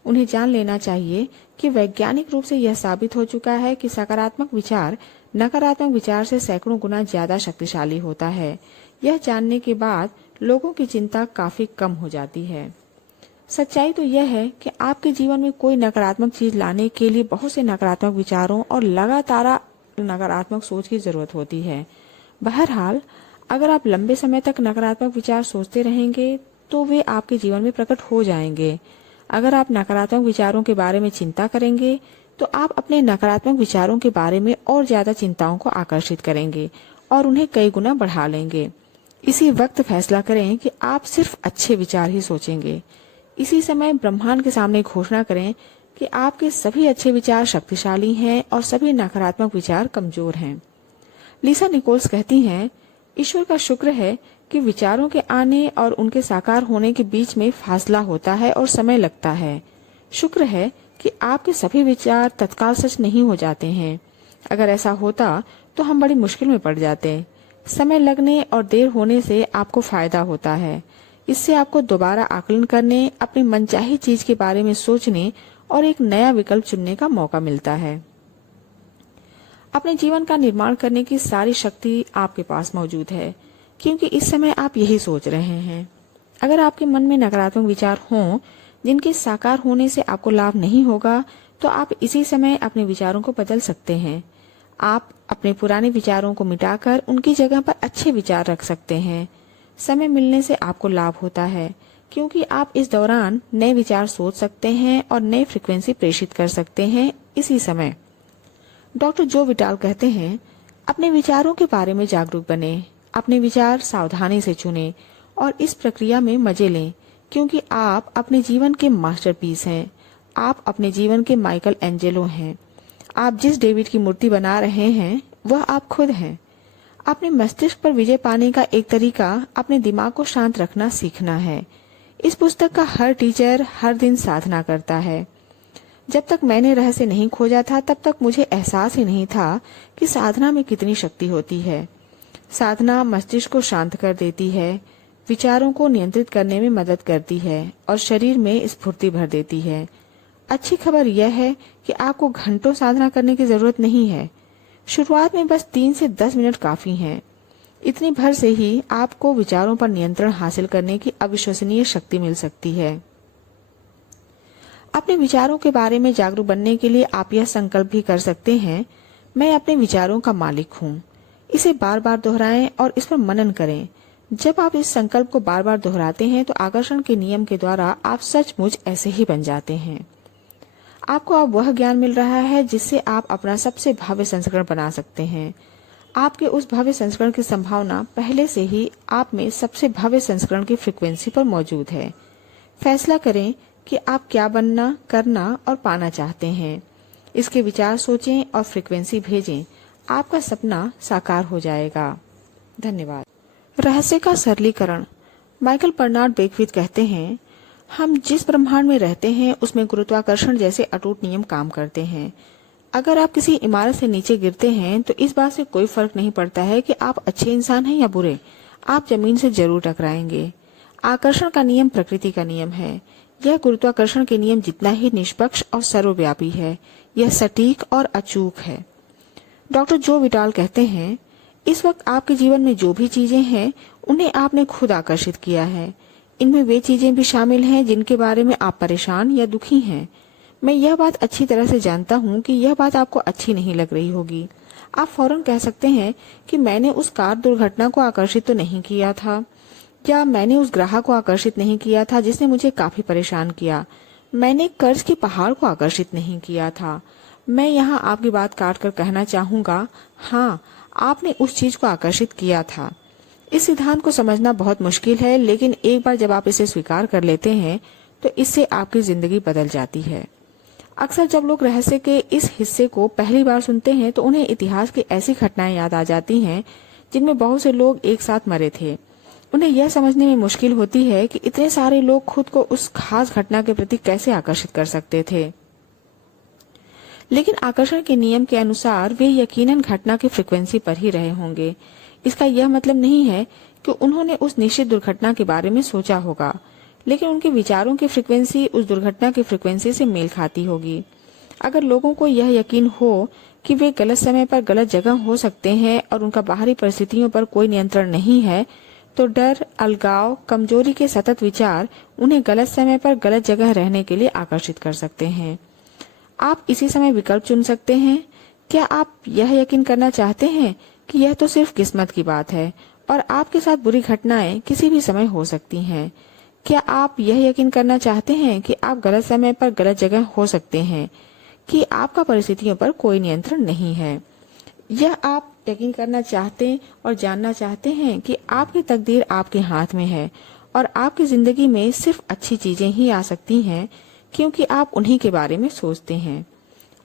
उन्हें जान लेना चाहिए कि वैज्ञानिक रूप से यह साबित हो चुका है कि सकारात्मक विचार नकारात्मक विचार से सैकड़ों गुना ज्यादा शक्तिशाली होता है। यह जानने के बाद लोगों की चिंता काफी कम हो जाती है। सच्चाई तो यह है कि आपके जीवन में कोई नकारात्मक चीज लाने के लिए बहुत से नकारात्मक विचारों और लगातार नकारात्मक सोच की जरूरत होती है। बहरहाल, अगर आप लंबे समय तक नकारात्मक विचार सोचते रहेंगे तो वे आपके जीवन में प्रकट हो जाएंगे। अगर आप नकारात्मक विचारों के बारे में चिंता करेंगे तो आप अपने नकारात्मक विचारों के बारे में और ज्यादा चिंताओं को आकर्षित करेंगे और उन्हें कई गुना बढ़ा लेंगे। इसी वक्त फैसला करें कि आप सिर्फ अच्छे विचार ही सोचेंगे। इसी समय ब्रह्मांड के सामने घोषणा करें कि आपके सभी अच्छे विचार शक्तिशाली हैं और सभी नकारात्मक विचार कमजोर हैं। लिसा निकोल्स कहती हैं, ईश्वर का शुक्र है कि विचारों के आने और उनके साकार होने के बीच में फासला होता है और समय लगता है। शुक्र है कि आपके सभी विचार तत्काल सच नहीं हो जाते हैं। अगर ऐसा होता तो हम बड़ी मुश्किल में पड़ जाते। समय लगने और देर होने से आपको फायदा होता है। इससे आपको दोबारा आकलन करने, अपनी मनचाही चीज के बारे में सोचने और एक नया विकल्प चुनने का मौका मिलता है। अपने जीवन का निर्माण करने की सारी शक्ति आपके पास मौजूद है, क्योंकि इस समय आप यही सोच रहे हैं। अगर आपके मन में नकारात्मक विचार हों जिनके साकार होने से आपको लाभ नहीं होगा, तो आप इसी समय अपने विचारों को बदल सकते हैं। आप अपने पुराने विचारों को मिटाकर उनकी जगह पर अच्छे विचार रख सकते हैं। समय मिलने से आपको लाभ होता है, क्योंकि आप इस दौरान नए विचार सोच सकते हैं और नई फ्रीक्वेंसी प्रेषित कर सकते हैं इसी समय। डॉक्टर जो विटाल कहते हैं, अपने विचारों के बारे में जागरूक बने, अपने विचार सावधानी से चुनें और इस प्रक्रिया में मजे लें, क्योंकि आप अपने जीवन के मास्टरपीस हैं। आप अपने जीवन के माइकल एंजेलो हैं। आप जिस डेविड की मूर्ति बना रहे हैं वह आप खुद हैं। अपने मस्तिष्क पर विजय पाने का एक तरीका अपने दिमाग को शांत रखना सीखना है। इस पुस्तक का हर टीचर हर दिन साधना करता है। जब तक मैंने रहस्य नहीं खोजा था तब तक मुझे एहसास ही नहीं था कि साधना में कितनी शक्ति होती है। साधना मस्तिष्क को शांत कर देती है, विचारों को नियंत्रित करने में मदद करती है और शरीर में स्फूर्ति भर देती है। अच्छी खबर यह है कि आपको घंटों साधना करने की जरूरत नहीं है। शुरुआत में बस 3 से 10 मिनट काफी हैं। इतनी भर से ही आपको विचारों पर नियंत्रण हासिल करने की अविश्वसनीय शक्ति मिल सकती है। अपने विचारों के बारे में जागरूक बनने के लिए आप यह संकल्प भी कर सकते हैं, मैं अपने विचारों का मालिक हूँ। इसे बार बार दोहराएं और इस पर मनन करें। जब आप इस संकल्प को बार बार दोहराते हैं तो आकर्षण के नियम के द्वारा आप सचमुच ऐसे ही बन जाते हैं। आपको अब वह ज्ञान मिल रहा है जिससे आप अपना सबसे भव्य संस्करण बना सकते हैं। आपके उस भव्य संस्करण की संभावना पहले से ही आप में सबसे भव्य संस्करण की फ्रीक्वेंसी पर मौजूद है। फैसला करें कि आप क्या बनना, करना और पाना चाहते हैं। इसके विचार सोचें और फ्रीक्वेंसी भेजें। आपका सपना साकार हो जाएगा। धन्यवाद। रहस्य का सरलीकरण। माइकल बर्नार्ड बेकविच कहते हैं, हम जिस ब्रह्मांड में रहते हैं उसमें गुरुत्वाकर्षण जैसे अटूट नियम काम करते हैं। अगर आप किसी इमारत से नीचे गिरते हैं तो इस बात से कोई फर्क नहीं पड़ता है कि आप अच्छे इंसान हैं या बुरे, आप जमीन से जरूर टकराएंगे। आकर्षण का नियम प्रकृति का नियम है। यह गुरुत्वाकर्षण के नियम जितना ही निष्पक्ष और सर्वव्यापी है, यह सटीक और अचूक है। डॉक्टर जो विटाल कहते हैं, इस वक्त आपके जीवन में जो भी चीजें हैं उन्हें आपने खुद आकर्षित किया है। इनमें वे चीजें भी शामिल हैं जिनके बारे में आप परेशान या दुखी हैं। मैं यह बात अच्छी तरह से जानता हूँ कि यह बात आपको अच्छी नहीं लग रही होगी। आप फौरन कह सकते हैं कि मैंने उस कार दुर्घटना को आकर्षित तो नहीं किया था, या मैंने उस ग्राहक को आकर्षित नहीं किया था जिसने मुझे काफी परेशान किया, मैंने कर्ज के पहाड़ को आकर्षित नहीं किया था। मैं यहाँ आपकी बात काट कर कहना चाहूंगा, हाँ, आपने उस चीज को आकर्षित किया था। इस सिद्धांत को समझना बहुत मुश्किल है, लेकिन एक बार जब आप इसे स्वीकार कर लेते हैं तो इससे आपकी जिंदगी बदल जाती है। अक्सर जब लोग रहस्य के इस हिस्से को पहली बार सुनते हैं तो उन्हें इतिहास की ऐसी घटनाएं याद आ जाती हैं जिनमें बहुत से लोग एक साथ मरे थे। उन्हें यह समझने में मुश्किल होती है कि इतने सारे लोग खुद को उस खास घटना के प्रति कैसे आकर्षित कर सकते थे। लेकिन आकर्षण के नियम के अनुसार वे यकीनन घटना की फ्रीक्वेंसी पर ही रहे होंगे। इसका यह मतलब नहीं है कि उन्होंने उस निश्चित दुर्घटना के बारे में सोचा होगा, लेकिन उनके विचारों की फ्रीक्वेंसी उस दुर्घटना की फ्रीक्वेंसी से मेल खाती होगी। अगर लोगों को यह यकीन हो कि वे गलत समय पर गलत जगह हो सकते हैं और उनका बाहरी परिस्थितियों पर कोई नियंत्रण नहीं है, तो डर, अलगाव, कमजोरी के सतत विचार उन्हें गलत समय पर गलत जगह रहने के लिए आकर्षित कर सकते हैं। आप इसी समय विकल्प चुन सकते हैं। क्या आप यह यकीन करना चाहते हैं कि यह तो सिर्फ किस्मत की बात है और आपके साथ बुरी घटनाएं किसी भी समय हो सकती हैं? क्या आप यह यकीन करना चाहते हैं कि आप गलत समय पर गलत जगह हो सकते हैं, कि आपका परिस्थितियों पर कोई नियंत्रण नहीं है? यह आप यकीन करना चाहते और जानना चाहते हैं कि आपकी तकदीर आपके हाथ में है और आपकी जिंदगी में सिर्फ अच्छी चीजें ही आ सकती हैं क्योंकि आप उन्हीं के बारे में सोचते हैं।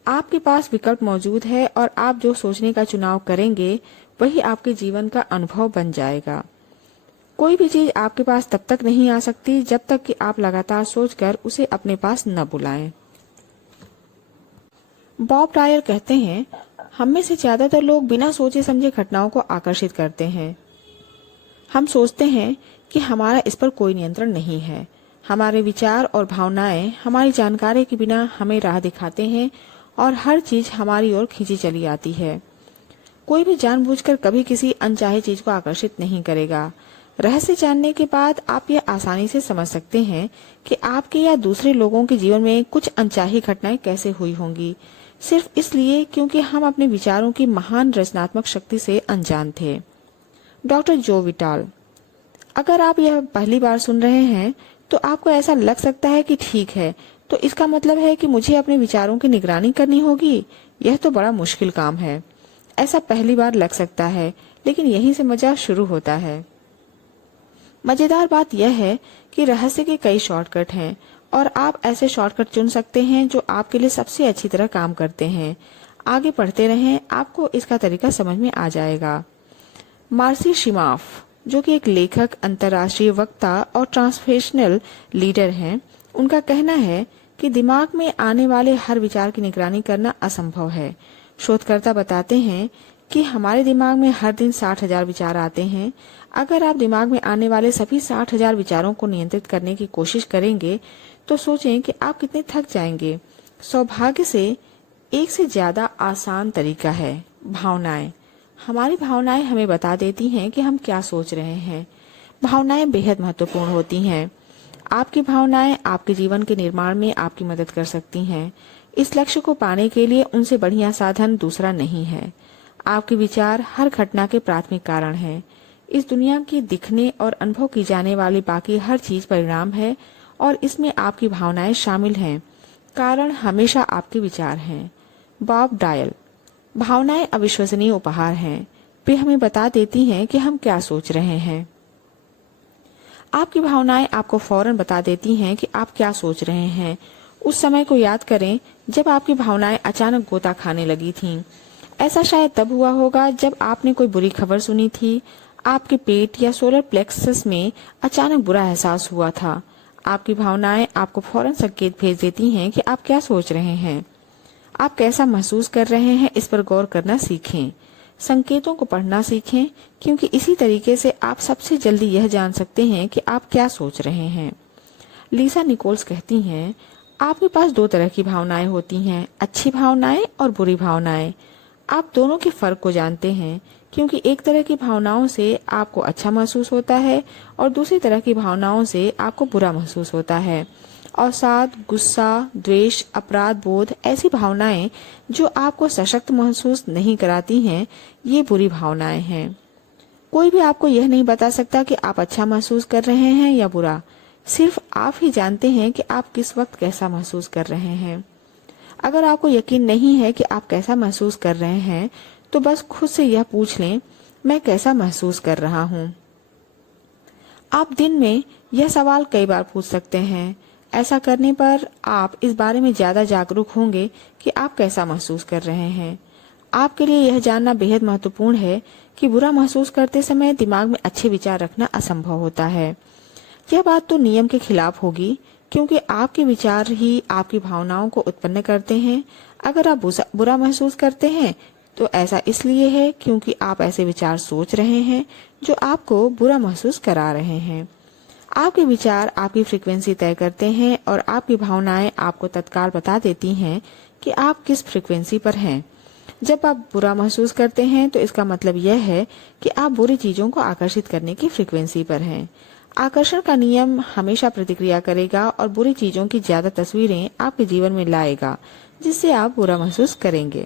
आपके पास विकल्प मौजूद है और आप जो सोचने का चुनाव करेंगे वही आपके जीवन का अनुभव बन जाएगा। कोई भी चीज आपके पास तब तक नहीं आ सकती जब तक कि आप लगातार सोचकर उसे अपने पास न बुलाएं। बॉब डायल कहते हैं, हम में से ज्यादातर लोग बिना सोचे समझे घटनाओं को आकर्षित करते हैं। हम सोचते हैं कि हमारा इस पर कोई नियंत्रण नहीं है। हमारे विचार और भावनाएं हमारी जानकारी के बिना हमें राह दिखाते हैं और हर चीज हमारी ओर खींची चली आती है। कोई भी जानबूझकर कभी किसी अनचाही चीज को आकर्षित नहीं करेगा। रहस्य जानने के बाद आप यह आसानी से समझ सकते हैं कि आपके या दूसरे लोगों के जीवन में कुछ अनचाही घटनाएं कैसे हुई होंगी, सिर्फ इसलिए क्योंकि हम अपने विचारों की महान रचनात्मक शक्ति से अनजान थे। डॉक्टर जो विटाल। अगर आप यह पहली बार सुन रहे हैं तो आपको ऐसा लग सकता है कि ठीक है, तो इसका मतलब है कि मुझे अपने विचारों की निगरानी करनी होगी। यह तो बड़ा मुश्किल काम है। ऐसा पहली बार लग सकता है, लेकिन यहीं से मजा शुरू होता है। मजेदार बात यह है कि रहस्य के कई शॉर्टकट हैं और आप ऐसे शॉर्टकट चुन सकते हैं जो आपके लिए सबसे अच्छी तरह काम करते हैं। आगे पढ़ते रहें, आपको इसका तरीका समझ में आ जाएगा। मार्सी शिमाफ, जो कि एक लेखक, अंतर्राष्ट्रीय वक्ता और ट्रांसफेशनल लीडर हैं, उनका कहना है कि दिमाग में आने वाले हर विचार की निगरानी करना असंभव है। शोधकर्ता बताते हैं कि हमारे दिमाग में हर दिन 60,000 विचार आते हैं। अगर आप दिमाग में आने वाले सभी 60,000 विचारों को नियंत्रित करने की कोशिश करेंगे तो सोचें कि आप कितने थक जाएंगे। सौभाग्य से एक से ज्यादा आसान तरीका है भावनाएं। हमारी भावनाएं हमें बता देती हैं कि हम क्या सोच रहे हैं। भावनाएं बेहद महत्वपूर्ण होती हैं। आपकी भावनाएं आपके जीवन के निर्माण में आपकी मदद कर सकती हैं। इस लक्ष्य को पाने के लिए उनसे बढ़िया साधन दूसरा नहीं है। आपके विचार हर घटना के प्राथमिक कारण हैं। इस दुनिया की दिखने और अनुभव की जाने वाली बाकी हर चीज परिणाम है और इसमें आपकी भावनाएं शामिल हैं। कारण हमेशा आपके विचार हैं। Bob dial. भावनाएं अविश्वसनीय उपहार हैं। वे हमें बता देती हैं कि हम क्या सोच रहे हैं। आपकी भावनाएं आपको फौरन बता देती हैं कि आप क्या सोच रहे हैं। उस समय को याद करें जब आपकी भावनाएं अचानक गोता खाने लगी थीं। ऐसा शायद तब हुआ होगा जब आपने कोई बुरी खबर सुनी थी। आपके पेट या सोलर प्लेक्सस में अचानक बुरा एहसास हुआ था। आपकी भावनाएं आपको फौरन संकेत भेज देती हैं कि आप क्या सोच रहे हैं। आप कैसा महसूस कर रहे हैं, इस पर गौर करना सीखें। संकेतों को पढ़ना सीखें, क्योंकि इसी तरीके से आप सबसे जल्दी यह जान सकते हैं कि आप क्या सोच रहे हैं। लीसा निकोल्स कहती हैं, आपके पास दो तरह की भावनाएं होती हैं, अच्छी भावनाएं और बुरी भावनाएं। आप दोनों के फर्क को जानते हैं, क्योंकि एक तरह की भावनाओं से आपको अच्छा महसूस होता है और दूसरी तरह की भावनाओं से आपको बुरा महसूस होता है। अवसाद, गुस्सा, द्वेष, अपराध बोध ऐसी भावनाएं जो आपको सशक्त महसूस नहीं कराती हैं, ये बुरी भावनाएं हैं। कोई भी आपको यह नहीं बता सकता कि आप अच्छा महसूस कर रहे हैं या बुरा। सिर्फ आप ही जानते हैं कि आप किस वक्त कैसा महसूस कर रहे हैं। अगर आपको यकीन नहीं है कि आप कैसा महसूस कर रहे हैं, तो बस खुद से यह पूछ लें, मैं कैसा महसूस कर रहा हूँ। आप दिन में यह सवाल कई बार पूछ सकते हैं। ऐसा करने पर आप इस बारे में ज्यादा जागरूक होंगे कि आप कैसा महसूस कर रहे हैं। आपके लिए यह जानना बेहद महत्वपूर्ण है कि बुरा महसूस करते समय दिमाग में अच्छे विचार रखना असंभव होता है। यह बात तो नियम के खिलाफ होगी, क्योंकि आपके विचार ही आपकी भावनाओं को उत्पन्न करते हैं। अगर आप बुरा महसूस करते हैं तो ऐसा इसलिए है क्योंकि आप ऐसे विचार सोच रहे हैं जो आपको बुरा महसूस करा रहे हैं। आपके विचार आपकी फ्रीक्वेंसी तय करते हैं और आपकी भावनाएं आपको तत्काल बता देती हैं कि आप किस फ्रीक्वेंसी पर हैं। जब आप बुरा महसूस करते हैं तो इसका मतलब यह है कि आप बुरी चीजों को आकर्षित करने की फ्रीक्वेंसी पर हैं। आकर्षण का नियम हमेशा प्रतिक्रिया करेगा और बुरी चीजों की ज्यादा तस्वीरें आपके जीवन में लाएगा, जिससे आप बुरा महसूस करेंगे।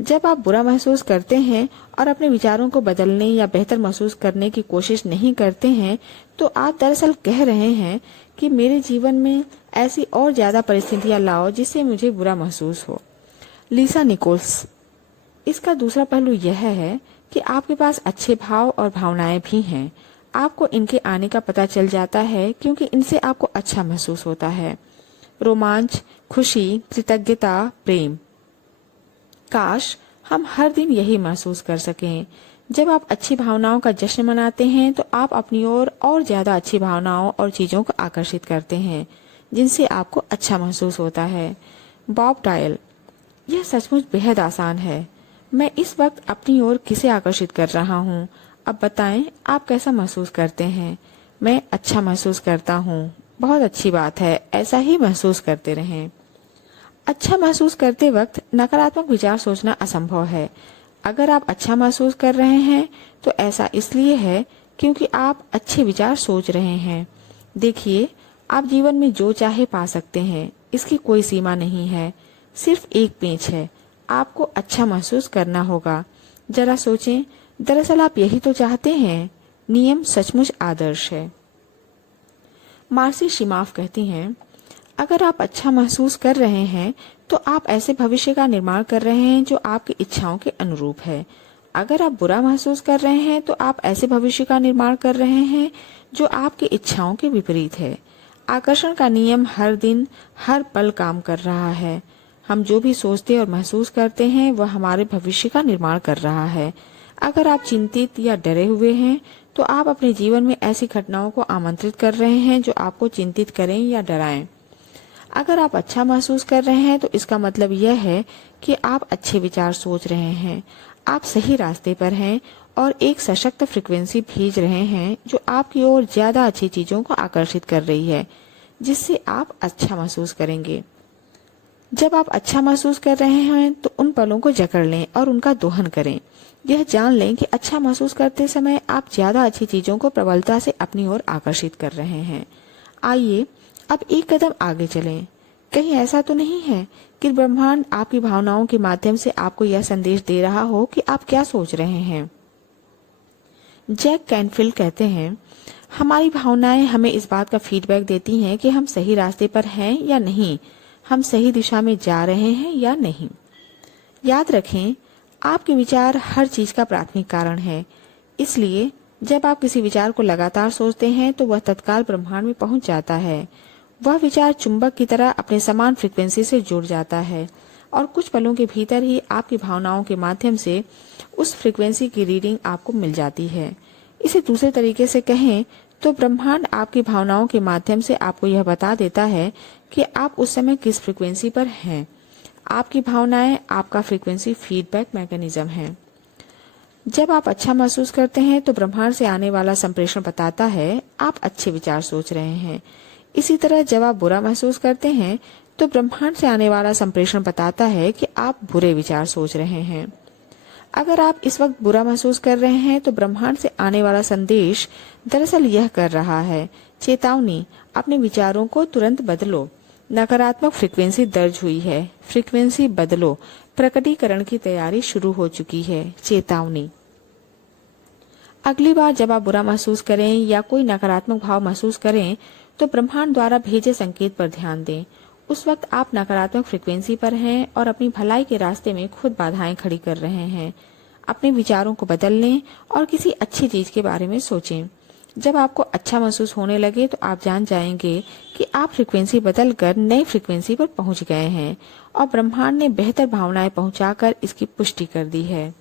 जब आप बुरा महसूस करते हैं और अपने विचारों को बदलने या बेहतर महसूस करने की कोशिश नहीं करते हैं, तो आप दरअसल कह रहे हैं कि मेरे जीवन में ऐसी और ज्यादा परिस्थितियां लाओ जिससे मुझे बुरा महसूस हो। लीसा निकोल्स। इसका दूसरा पहलू यह है कि आपके पास अच्छे भाव और भावनाएं भी हैं। आपको इनके आने का पता चल जाता है क्योंकि इनसे आपको अच्छा महसूस होता है। रोमांच, खुशी, कृतज्ञता, प्रेम। काश हम हर दिन यही महसूस कर सकें। जब आप अच्छी भावनाओं का जश्न मनाते हैं तो आप अपनी ओर और ज्यादा अच्छी भावनाओं और चीजों को आकर्षित करते हैं, जिनसे आपको अच्छा महसूस होता है। Bob dial. यह सचमुच बेहद आसान है। मैं इस वक्त अपनी ओर किसे आकर्षित कर रहा हूँ? अब बताएं, आप कैसा महसूस करते हैं? मैं अच्छा महसूस करता हूँ। बहुत अच्छी बात है, ऐसा ही महसूस करते रहें। अच्छा महसूस करते वक्त नकारात्मक विचार सोचना असंभव है। अगर आप अच्छा महसूस कर रहे हैं तो ऐसा इसलिए है क्योंकि आप अच्छे विचार सोच रहे हैं। देखिए, आप जीवन में जो चाहे पा सकते हैं, इसकी कोई सीमा नहीं है। सिर्फ एक पेंच है, आपको अच्छा महसूस करना होगा। जरा सोचें, दरअसल आप यही तो चाहते हैं। नियम सचमुच आदर्श है। मार्सी शिमाफ कहती हैं, अगर आप अच्छा महसूस कर रहे हैं तो आप ऐसे भविष्य का निर्माण कर रहे हैं जो आपकी इच्छाओं के अनुरूप है। अगर आप बुरा महसूस कर रहे हैं तो आप ऐसे भविष्य का निर्माण कर रहे हैं जो आपकी इच्छाओं के विपरीत है। आकर्षण का नियम हर दिन हर पल काम कर रहा है। हम जो भी सोचते और महसूस करते हैं वह हमारे भविष्य का निर्माण कर रहा है। अगर आप चिंतित या डरे हुए हैं तो आप अपने जीवन में ऐसी घटनाओं को आमंत्रित कर रहे हैं जो आपको चिंतित करें या डराएं। अगर आप अच्छा महसूस कर रहे हैं तो इसका मतलब यह है कि आप अच्छे विचार सोच रहे हैं, आप सही रास्ते पर हैं और एक सशक्त फ्रीक्वेंसी भेज रहे हैं जो आपकी ओर ज्यादा अच्छी चीजों को आकर्षित कर रही है, जिससे आप अच्छा महसूस करेंगे। जब आप अच्छा महसूस कर रहे हैं तो उन पलों को जकड़ लें और उनका दोहन करें। यह जान लें कि अच्छा महसूस करते समय आप ज्यादा अच्छी चीजों को प्रबलता से अपनी ओर आकर्षित कर रहे हैं। आइए अब एक कदम आगे चलें। कहीं ऐसा तो नहीं है कि ब्रह्मांड आपकी भावनाओं के माध्यम से आपको यह संदेश दे रहा हो कि आप क्या सोच रहे हैं? जैक कैनफील्ड कहते हैं, हमारी भावनाएं हमें इस बात का फीडबैक देती हैं कि हम सही रास्ते पर हैं या नहीं, हम सही दिशा में जा रहे हैं या नहीं। याद रखें, आपके विचार हर चीज का प्राथमिक कारण है। इसलिए जब आप किसी विचार को लगातार सोचते हैं तो वह तत्काल ब्रह्मांड में पहुंच जाता है। वह विचार चुंबक की तरह अपने समान फ्रीक्वेंसी से जुड़ जाता है और कुछ पलों के भीतर ही आपकी भावनाओं के माध्यम से उस फ्रीक्वेंसी की रीडिंग आपको मिल जाती है। इसे दूसरे तरीके से कहें तो ब्रह्मांड आपकी भावनाओं के माध्यम से आपको यह बता देता है कि आप उस समय किस फ्रीक्वेंसी पर हैं। आपकी भावनाएं आपका फ्रीक्वेंसी फीडबैक मैकेनिज्म है। जब आप अच्छा महसूस करते हैं तो ब्रह्मांड से आने वाला संप्रेषण बताता है आप अच्छे विचार सोच रहे हैं। इसी तरह जब आप बुरा महसूस करते हैं तो ब्रह्मांड से आने वाला संप्रेषण बताता है कि आप बुरे विचार सोच रहे हैं। अगर आप इस वक्त बुरा महसूस कर रहे हैं तो ब्रह्मांड से आने वाला संदेश दरअसल यह कर रहा है, चेतावनी, अपने विचारों को तुरंत बदलो। नकारात्मक फ्रीक्वेंसी दर्ज हुई है, फ्रीक्वेंसी बदलो, प्रकटीकरण की तैयारी शुरू हो चुकी है, चेतावनी। अगली बार जब आप बुरा महसूस करें या कोई नकारात्मक भाव महसूस करें तो ब्रह्मांड द्वारा भेजे संकेत पर ध्यान दें। उस वक्त आप नकारात्मक फ्रीक्वेंसी पर हैं और अपनी भलाई के रास्ते में खुद बाधाएं खड़ी कर रहे हैं। अपने विचारों को बदल लें और किसी अच्छी चीज के बारे में सोचें। जब आपको अच्छा महसूस होने लगे तो आप जान जाएंगे कि आप फ्रीक्वेंसी बदल कर नई फ्रीक्वेंसी पर पहुंच गए हैं और ब्रह्मांड ने बेहतर भावनाएं पहुंचाकर इसकी पुष्टि कर दी है।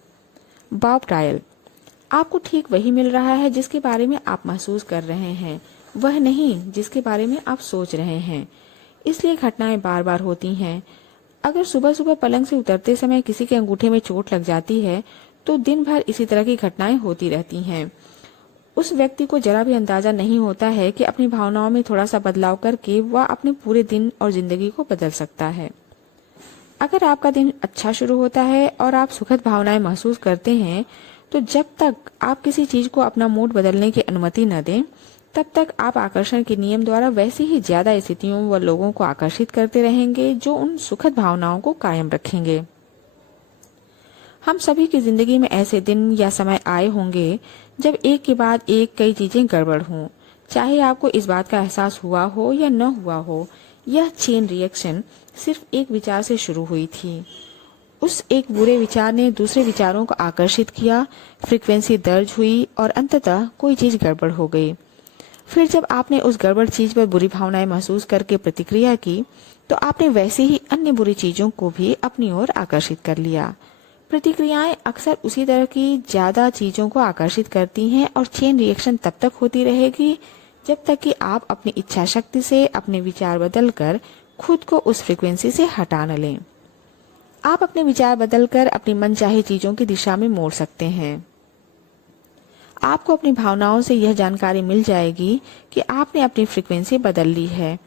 बॉब डायल, आपको ठीक वही मिल रहा है जिसके बारे में आप महसूस कर रहे हैं, वह नहीं जिसके बारे में आप सोच रहे हैं। इसलिए घटनाएं बार बार होती हैं। अगर सुबह सुबह पलंग से उतरते समय किसी के अंगूठे में चोट लग जाती है तो दिन भर इसी तरह की घटनाएं होती रहती हैं। उस व्यक्ति को जरा भी अंदाजा नहीं होता है कि अपनी भावनाओं में थोड़ा सा बदलाव करके वह अपने पूरे दिन और जिंदगी को बदल सकता है। अगर आपका दिन अच्छा शुरू होता है और आप सुखद भावनाएं महसूस करते हैं तो जब तक आप किसी चीज को अपना मूड बदलने की अनुमति न दें तब तक आप आकर्षण के नियम द्वारा वैसे ही ज्यादा स्थितियों व लोगों को आकर्षित करते रहेंगे जो उन सुखद भावनाओं को कायम रखेंगे। हम सभी की जिंदगी में ऐसे दिन या समय आए होंगे जब एक के बाद एक कई चीजें गड़बड़ हों। चाहे आपको इस बात का एहसास हुआ हो या न हुआ हो, यह चेन रिएक्शन सिर्फ एक विचार से शुरू हुई थी। उस एक बुरे विचार ने दूसरे विचारों को आकर्षित किया, फ्रीक्वेंसी दर्ज हुई और अंततः कोई चीज गड़बड़ हो गई। फिर जब आपने उस गड़बड़ चीज पर बुरी भावनाएं महसूस करके प्रतिक्रिया की तो आपने वैसे ही अन्य बुरी चीजों को भी अपनी ओर आकर्षित कर लिया। प्रतिक्रियाएं अक्सर उसी तरह की ज्यादा चीजों को आकर्षित करती हैं और चेन रिएक्शन तब तक होती रहेगी जब तक कि आप अपनी इच्छा शक्ति से अपने विचार बदलकर खुद को उस फ्रीक्वेंसी से हटा न लें। आप अपने विचार बदलकर अपनी मनचाही चीजों की दिशा में मोड़ सकते हैं। आपको अपनी भावनाओं से यह जानकारी मिल जाएगी कि आपने अपनी फ्रीक्वेंसी बदल ली है।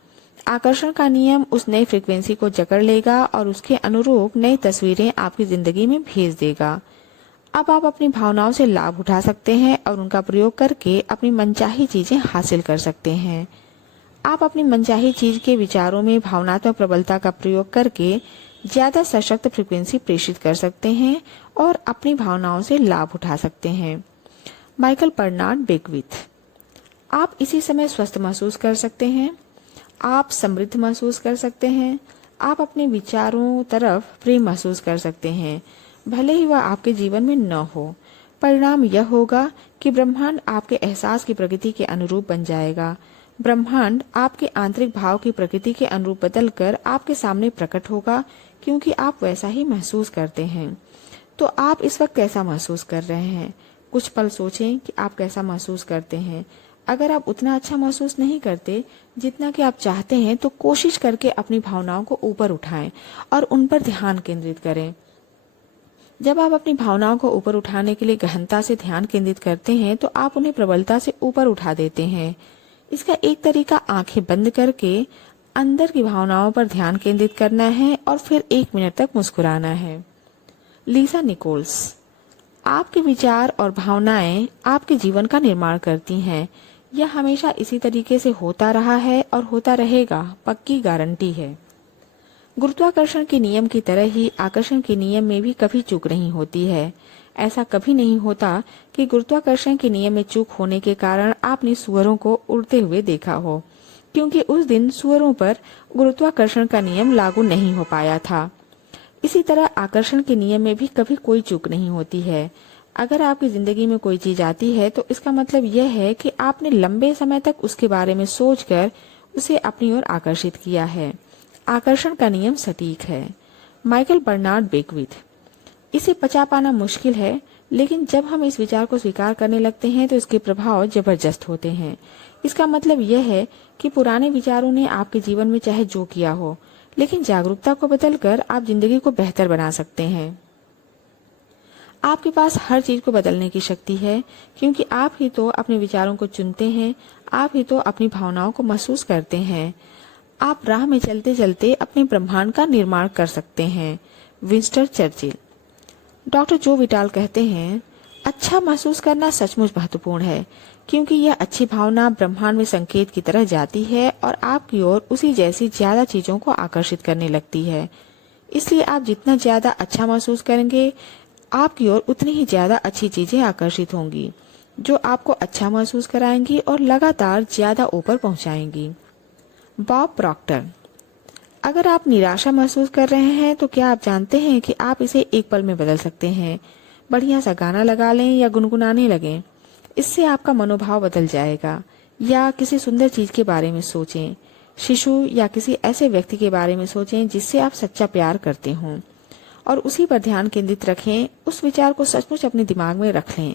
आकर्षण का नियम उस नई फ्रीक्वेंसी को जकड़ लेगा और उसके अनुरूप नई तस्वीरें आपकी जिंदगी में भेज देगा। अब आप अपनी भावनाओं से लाभ उठा सकते हैं और उनका प्रयोग करके अपनी मनचाही चीजें हासिल कर सकते हैं। आप अपनी मनचाही चीज के विचारों में भावनात्मक प्रबलता का प्रयोग करके ज्यादा सशक्त फ्रीक्वेंसी प्रेषित कर सकते हैं और अपनी भावनाओं से लाभ उठा सकते हैं। माइकल बर्नार्ड बेकविथ, आप इसी समय स्वस्थ महसूस कर सकते हैं, आप समृद्ध महसूस कर सकते हैं, आप अपने विचारों तरफ प्रेम महसूस कर सकते हैं, भले ही वह आपके जीवन में न हो। परिणाम यह होगा कि ब्रह्मांड आपके एहसास की प्रकृति के अनुरूप बन जाएगा। ब्रह्मांड आपके आंतरिक भाव की प्रकृति के अनुरूप बदलकर आपके सामने प्रकट होगा क्योंकि आप वैसा ही महसूस करते हैं। तो आप इस वक्त कैसा महसूस कर रहे हैं? कुछ पल सोचें कि आप कैसा महसूस करते हैं। अगर आप उतना अच्छा महसूस नहीं करते जितना कि आप चाहते हैं तो कोशिश करके अपनी भावनाओं को ऊपर उठाएं और उन पर ध्यान केंद्रित करें। जब आप अपनी भावनाओं को ऊपर उठाने के लिए गहनता से ध्यान केंद्रित करते हैं तो आप उन्हें प्रबलता से ऊपर उठा देते हैं। इसका एक तरीका आंखें बंद करके अंदर की भावनाओं पर ध्यान केंद्रित करना है और फिर 1 मिनट तक मुस्कुराना है। लीसा निकोल्स, आपके विचार और भावनाएं आपके जीवन का निर्माण करती हैं। यह हमेशा इसी तरीके से होता रहा है और होता रहेगा, पक्की गारंटी है। गुरुत्वाकर्षण के नियम की तरह ही आकर्षण के नियम में भी कभी चूक नहीं होती है। ऐसा कभी नहीं होता कि गुरुत्वाकर्षण के नियम में चूक होने के कारण आपने सूअरों को उड़ते हुए देखा हो, क्योंकि उस दिन सूअरों पर गुरुत्वाकर्षण का नियम लागू नहीं हो पाया था। इसी तरह आकर्षण के नियम में भी कभी कोई चूक नहीं होती है। अगर आपकी जिंदगी में कोई चीज आती है तो इसका मतलब यह है कि आपने लंबे समय तक उसके बारे में सोचकर उसे अपनी ओर आकर्षित किया है। आकर्षण का नियम सटीक है। माइकल बर्नार्ड बेकविथ, इसे पचा पाना मुश्किल है, लेकिन जब हम इस विचार को स्वीकार करने लगते हैं तो इसके प्रभाव जबरदस्त होते हैं। इसका मतलब यह है कि पुराने विचारों ने आपके जीवन में चाहे जो किया हो, लेकिन जागरूकता को बदलकर आप जिंदगी को बेहतर बना सकते हैं। आपके पास हर चीज को बदलने की शक्ति है, क्योंकि आप ही तो अपने विचारों को चुनते हैं, आप ही तो अपनी भावनाओं को महसूस करते हैं। आप राह में चलते चलते अपने ब्रह्मांड का निर्माण कर सकते हैं। Winston Churchill. डॉक्टर जो विटाल कहते हैं, अच्छा महसूस करना सचमुच महत्वपूर्ण है, क्योंकि यह अच्छी भावना ब्रह्मांड में संकेत की तरह जाती है और आपकी ओर उसी जैसी ज्यादा चीजों को आकर्षित करने लगती है। इसलिए आप जितना ज्यादा अच्छा महसूस करेंगे, आपकी ओर उतनी ही ज्यादा अच्छी चीजें आकर्षित होंगी, जो आपको अच्छा महसूस कराएंगी और लगातार ज्यादा ऊपर पहुंचाएंगी। Bob Procter. अगर आप निराशा महसूस कर रहे हैं तो क्या आप जानते हैं कि आप इसे एक पल में बदल सकते हैं। बढ़िया सा गाना लगा लें या गुनगुनाने लगें, इससे आपका मनोभाव बदल जाएगा। या किसी सुंदर चीज के बारे में सोचें, शिशु या किसी ऐसे व्यक्ति के बारे में सोचें जिससे आप सच्चा प्यार करते हों और उसी पर ध्यान केंद्रित रखें। उस विचार को सचमुच अपने दिमाग में रख लें।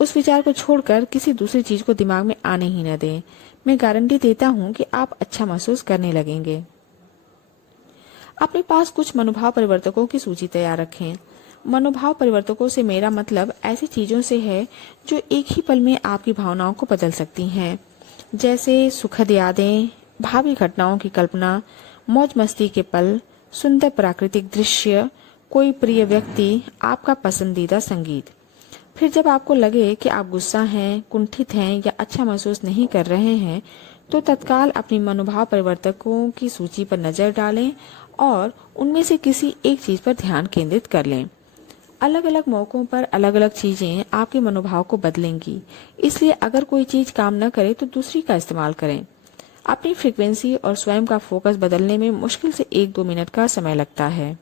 उस विचार को छोड़कर किसी दूसरी चीज को दिमाग में आने ही न दें। मैं गारंटी देता हूं कि आप अच्छा महसूस करने लगेंगे। अपने पास कुछ मनोभाव परिवर्तकों की सूची तैयार रखें। मनोभाव परिवर्तकों से मेरा मतलब ऐसी चीजों से है जो एक ही पल में आपकी भावनाओं को बदल सकती हैं, जैसे सुखद यादें, भावी घटनाओं की कल्पना, मौज मस्ती के पल, सुंदर प्राकृतिक दृश्य, कोई प्रिय व्यक्ति, आपका पसंदीदा संगीत। फिर जब आपको लगे कि आप गुस्सा हैं, कुंठित हैं या अच्छा महसूस नहीं कर रहे हैं, तो तत्काल अपनी मनोभाव परिवर्तकों की सूची पर नजर डालें और उनमें से किसी एक चीज पर ध्यान केंद्रित कर लें। अलग अलग मौकों पर अलग अलग चीजें आपके मनोभाव को बदलेंगी, इसलिए अगर कोई चीज काम न करे तो दूसरी का इस्तेमाल करें। अपनी फ्रीक्वेंसी और स्वयं का फोकस बदलने में मुश्किल से 1-2 मिनट का समय लगता है।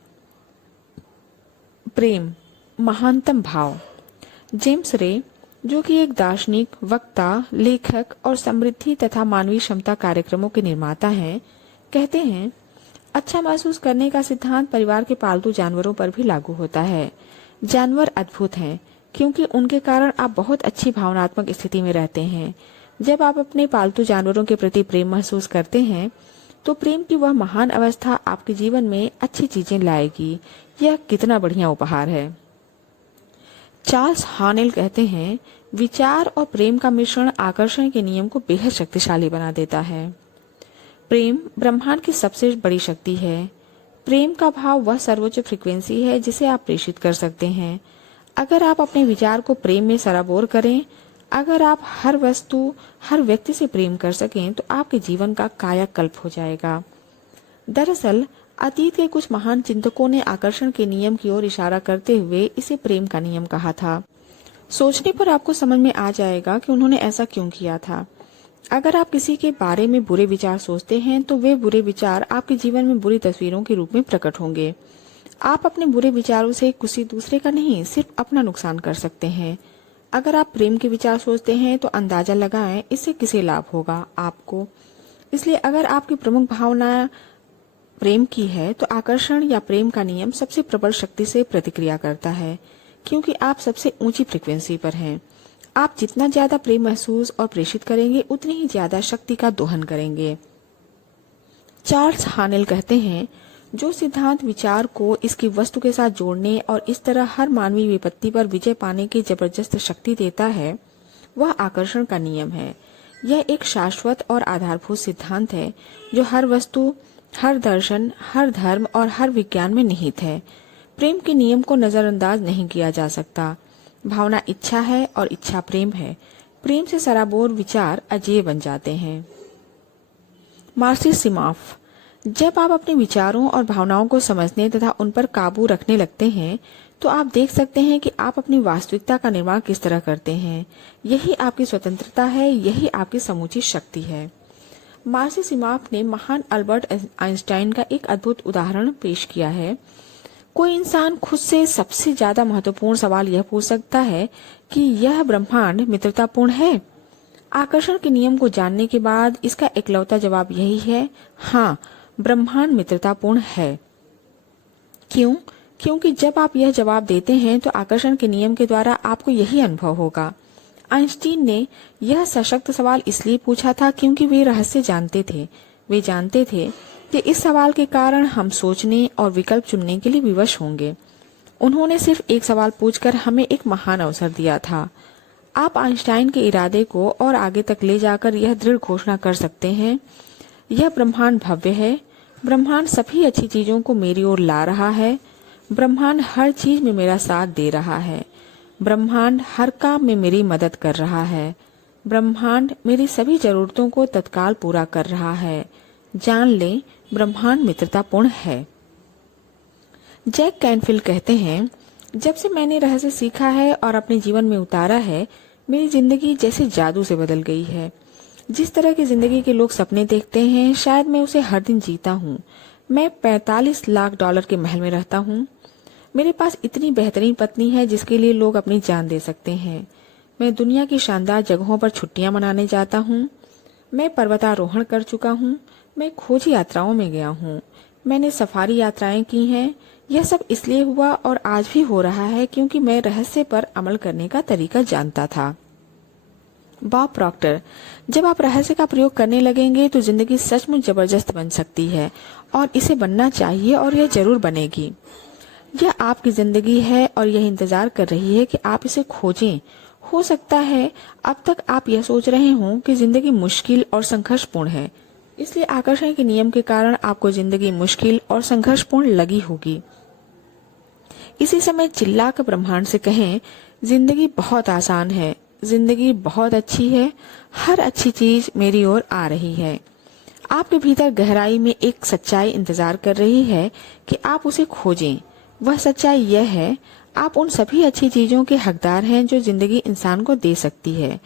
प्रेम महानतम भाव। जेम्स रे, जो कि एक दार्शनिक, वक्ता, लेखक और समृद्धि तथा मानवीय क्षमता कार्यक्रमों के निर्माता हैं, कहते हैं, अच्छा महसूस करने का सिद्धांत परिवार के पालतू जानवरों पर भी लागू होता है। जानवर अद्भुत हैं, क्योंकि उनके कारण आप बहुत अच्छी भावनात्मक स्थिति में रहते हैं। जब आप अपने पालतू जानवरों के प्रति प्रेम महसूस करते हैं, तो प्रेम की वह महान अवस्था आपके जीवन में अच्छी चीजें लाएगी। यह कितना बढ़िया उपहार है। चार्ल्स हानेल कहते हैं, विचार और प्रेम का मिश्रण आकर्षण के नियम को बेहद शक्तिशाली बना देता है। प्रेम ब्रह्मांड की सबसे बड़ी शक्ति है। प्रेम का भाव वह सर्वोच्च फ्रीक्वेंसी है जिसे आप प्रेषित कर सकते हैं। अगर आप अपने विचार को प्रेम में सराबोर करें, अगर आप हर वस्तु, हर व्यक्ति से प्रेम कर सकें, तो आपके जीवन का कायाकल्प हो जाएगा। दरअसल अतीत के कुछ महान चिंतकों ने आकर्षण के नियम की ओर इशारा करते हुए इसे प्रेम का नियम कहा था। सोचने पर आपको समझ में आ जाएगा कि उन्होंने ऐसा क्यों किया था। अगर आप किसी के बारे में बुरे विचार सोचते हैं, तो वे बुरे विचार आपके जीवन में बुरी तस्वीरों के रूप में प्रकट होंगे। आप अपने बुरे विचारों से किसी दूसरे का नहीं, सिर्फ अपना नुकसान कर सकते हैं। अगर आप प्रेम के विचार सोचते हैं, तो अंदाजा लगाएं इससे किसे लाभ होगा, आपको। इसलिए अगर आपकी प्रमुख भावना प्रेम की है, तो आकर्षण या प्रेम का नियम सबसे प्रबल शक्ति से प्रतिक्रिया करता है, क्योंकि आप सबसे ऊंची फ्रीक्वेंसी पर हैं। आप जितना ज्यादा प्रेम महसूस और प्रेषित करेंगे, उतनी ही ज्यादा शक्ति का दोहन करेंगे। चार्ल्स हानेल कहते हैं, जो सिद्धांत विचार को इसकी वस्तु के साथ जोड़ने और इस तरह हर मानवीय विपत्ति पर विजय पाने की जबरदस्त शक्ति देता है, वह आकर्षण का नियम है। यह एक शाश्वत और आधारभूत सिद्धांत है जो हर वस्तु, हर दर्शन, हर धर्म और हर विज्ञान में निहित है। प्रेम के नियम को नजरअंदाज नहीं किया जा सकता। भावना इच्छा है और इच्छा प्रेम है। प्रेम से सराबोर विचार अजेय बन जाते हैं। मार्सी सिमाफ। जब आप अपने विचारों और भावनाओं को समझने तथा उन पर काबू रखने लगते हैं, तो आप देख सकते हैं कि आप अपनी वास्तविकता का निर्माण किस तरह करते हैं। यही आपकी स्वतंत्रता है, यही आपकी समूची शक्ति है। मार्सी सिमाफ ने महान अल्बर्ट आइंस्टाइन का एक अद्भुत उदाहरण पेश किया है। कोई इंसान खुद से सबसे ज्यादा महत्वपूर्ण सवाल यह पूछ सकता है कि यह ब्रह्मांड मित्रतापूर्ण है। आकर्षण के नियम को जानने के बाद इसका इकलौता जवाब यही है, हाँ, ब्रह्मांड मित्रतापूर्ण है। क्यों? क्योंकि जब आप यह जवाब देते हैं, तो आकर्षण के नियम के द्वारा आपको यही अनुभव होगा। आइंस्टीन ने यह सशक्त सवाल इसलिए पूछा था क्योंकि वे रहस्य जानते थे। वे जानते थे कि इस सवाल के कारण हम सोचने और विकल्प चुनने के लिए विवश होंगे। उन्होंने सिर्फ एक सवाल पूछकर हमें एक महान अवसर दिया था। आप आइंस्टाइन के इरादे को और आगे तक ले जाकर यह दृढ़ घोषणा कर सकते हैं, यह ब्रह्मांड भव्य है, ब्रह्मांड सभी अच्छी चीजों को मेरी ओर ला रहा है, ब्रह्मांड हर चीज में मेरा साथ दे रहा है, ब्रह्मांड हर काम में मेरी मदद कर रहा है, ब्रह्मांड मेरी सभी जरूरतों को तत्काल पूरा कर रहा है। जान लें, ब्रह्मांड मित्रतापूर्ण है। जैक कैनफिल्ड कहते हैं, जब से मैंने रहस्य सीखा है और अपने जीवन में उतारा है, मेरी जिंदगी जैसे जादू से बदल गई है। जिस तरह की जिंदगी के लोग सपने देखते हैं, शायद मैं उसे हर दिन जीता हूँ। मैं 45 लाख डॉलर के महल में रहता हूँ। मेरे पास इतनी बेहतरीन पत्नी है जिसके लिए लोग अपनी जान दे सकते हैं। मैं दुनिया की शानदार जगहों पर छुट्टियां मनाने जाता हूँ। मैं पर्वतारोहण कर चुका हूँ। मैं खोज यात्राओं में गया हूँ। मैंने सफारी यात्राएं की हैं। यह सब इसलिए हुआ और आज भी हो रहा है क्योंकि मैं रहस्य पर अमल करने का तरीका जानता था। बॉब प्रॉक्टर, जब आप रहस्य का प्रयोग करने लगेंगे तो जिंदगी सचमुच जबरदस्त बन सकती है और इसे बनना चाहिए और यह जरूर बनेगी। यह आपकी जिंदगी है और यह इंतजार कर रही है कि आप इसे खोजें। हो सकता है अब तक आप यह सोच रहे हों कि जिंदगी मुश्किल और संघर्षपूर्ण है, इसलिए आकर्षण के नियम के कारण आपको जिंदगी मुश्किल और संघर्षपूर्ण लगी होगी। इसी समय चिल्लाकर ब्रह्मांड से कहें, जिंदगी बहुत आसान है, जिंदगी बहुत अच्छी है, हर अच्छी चीज मेरी ओर आ रही है। आपके भीतर गहराई में एक सच्चाई इंतजार कर रही है कि आप उसे खोजें। वह सच्चाई यह है, आप उन सभी अच्छी चीजों के हकदार हैं जो जिंदगी इंसान को दे सकती है।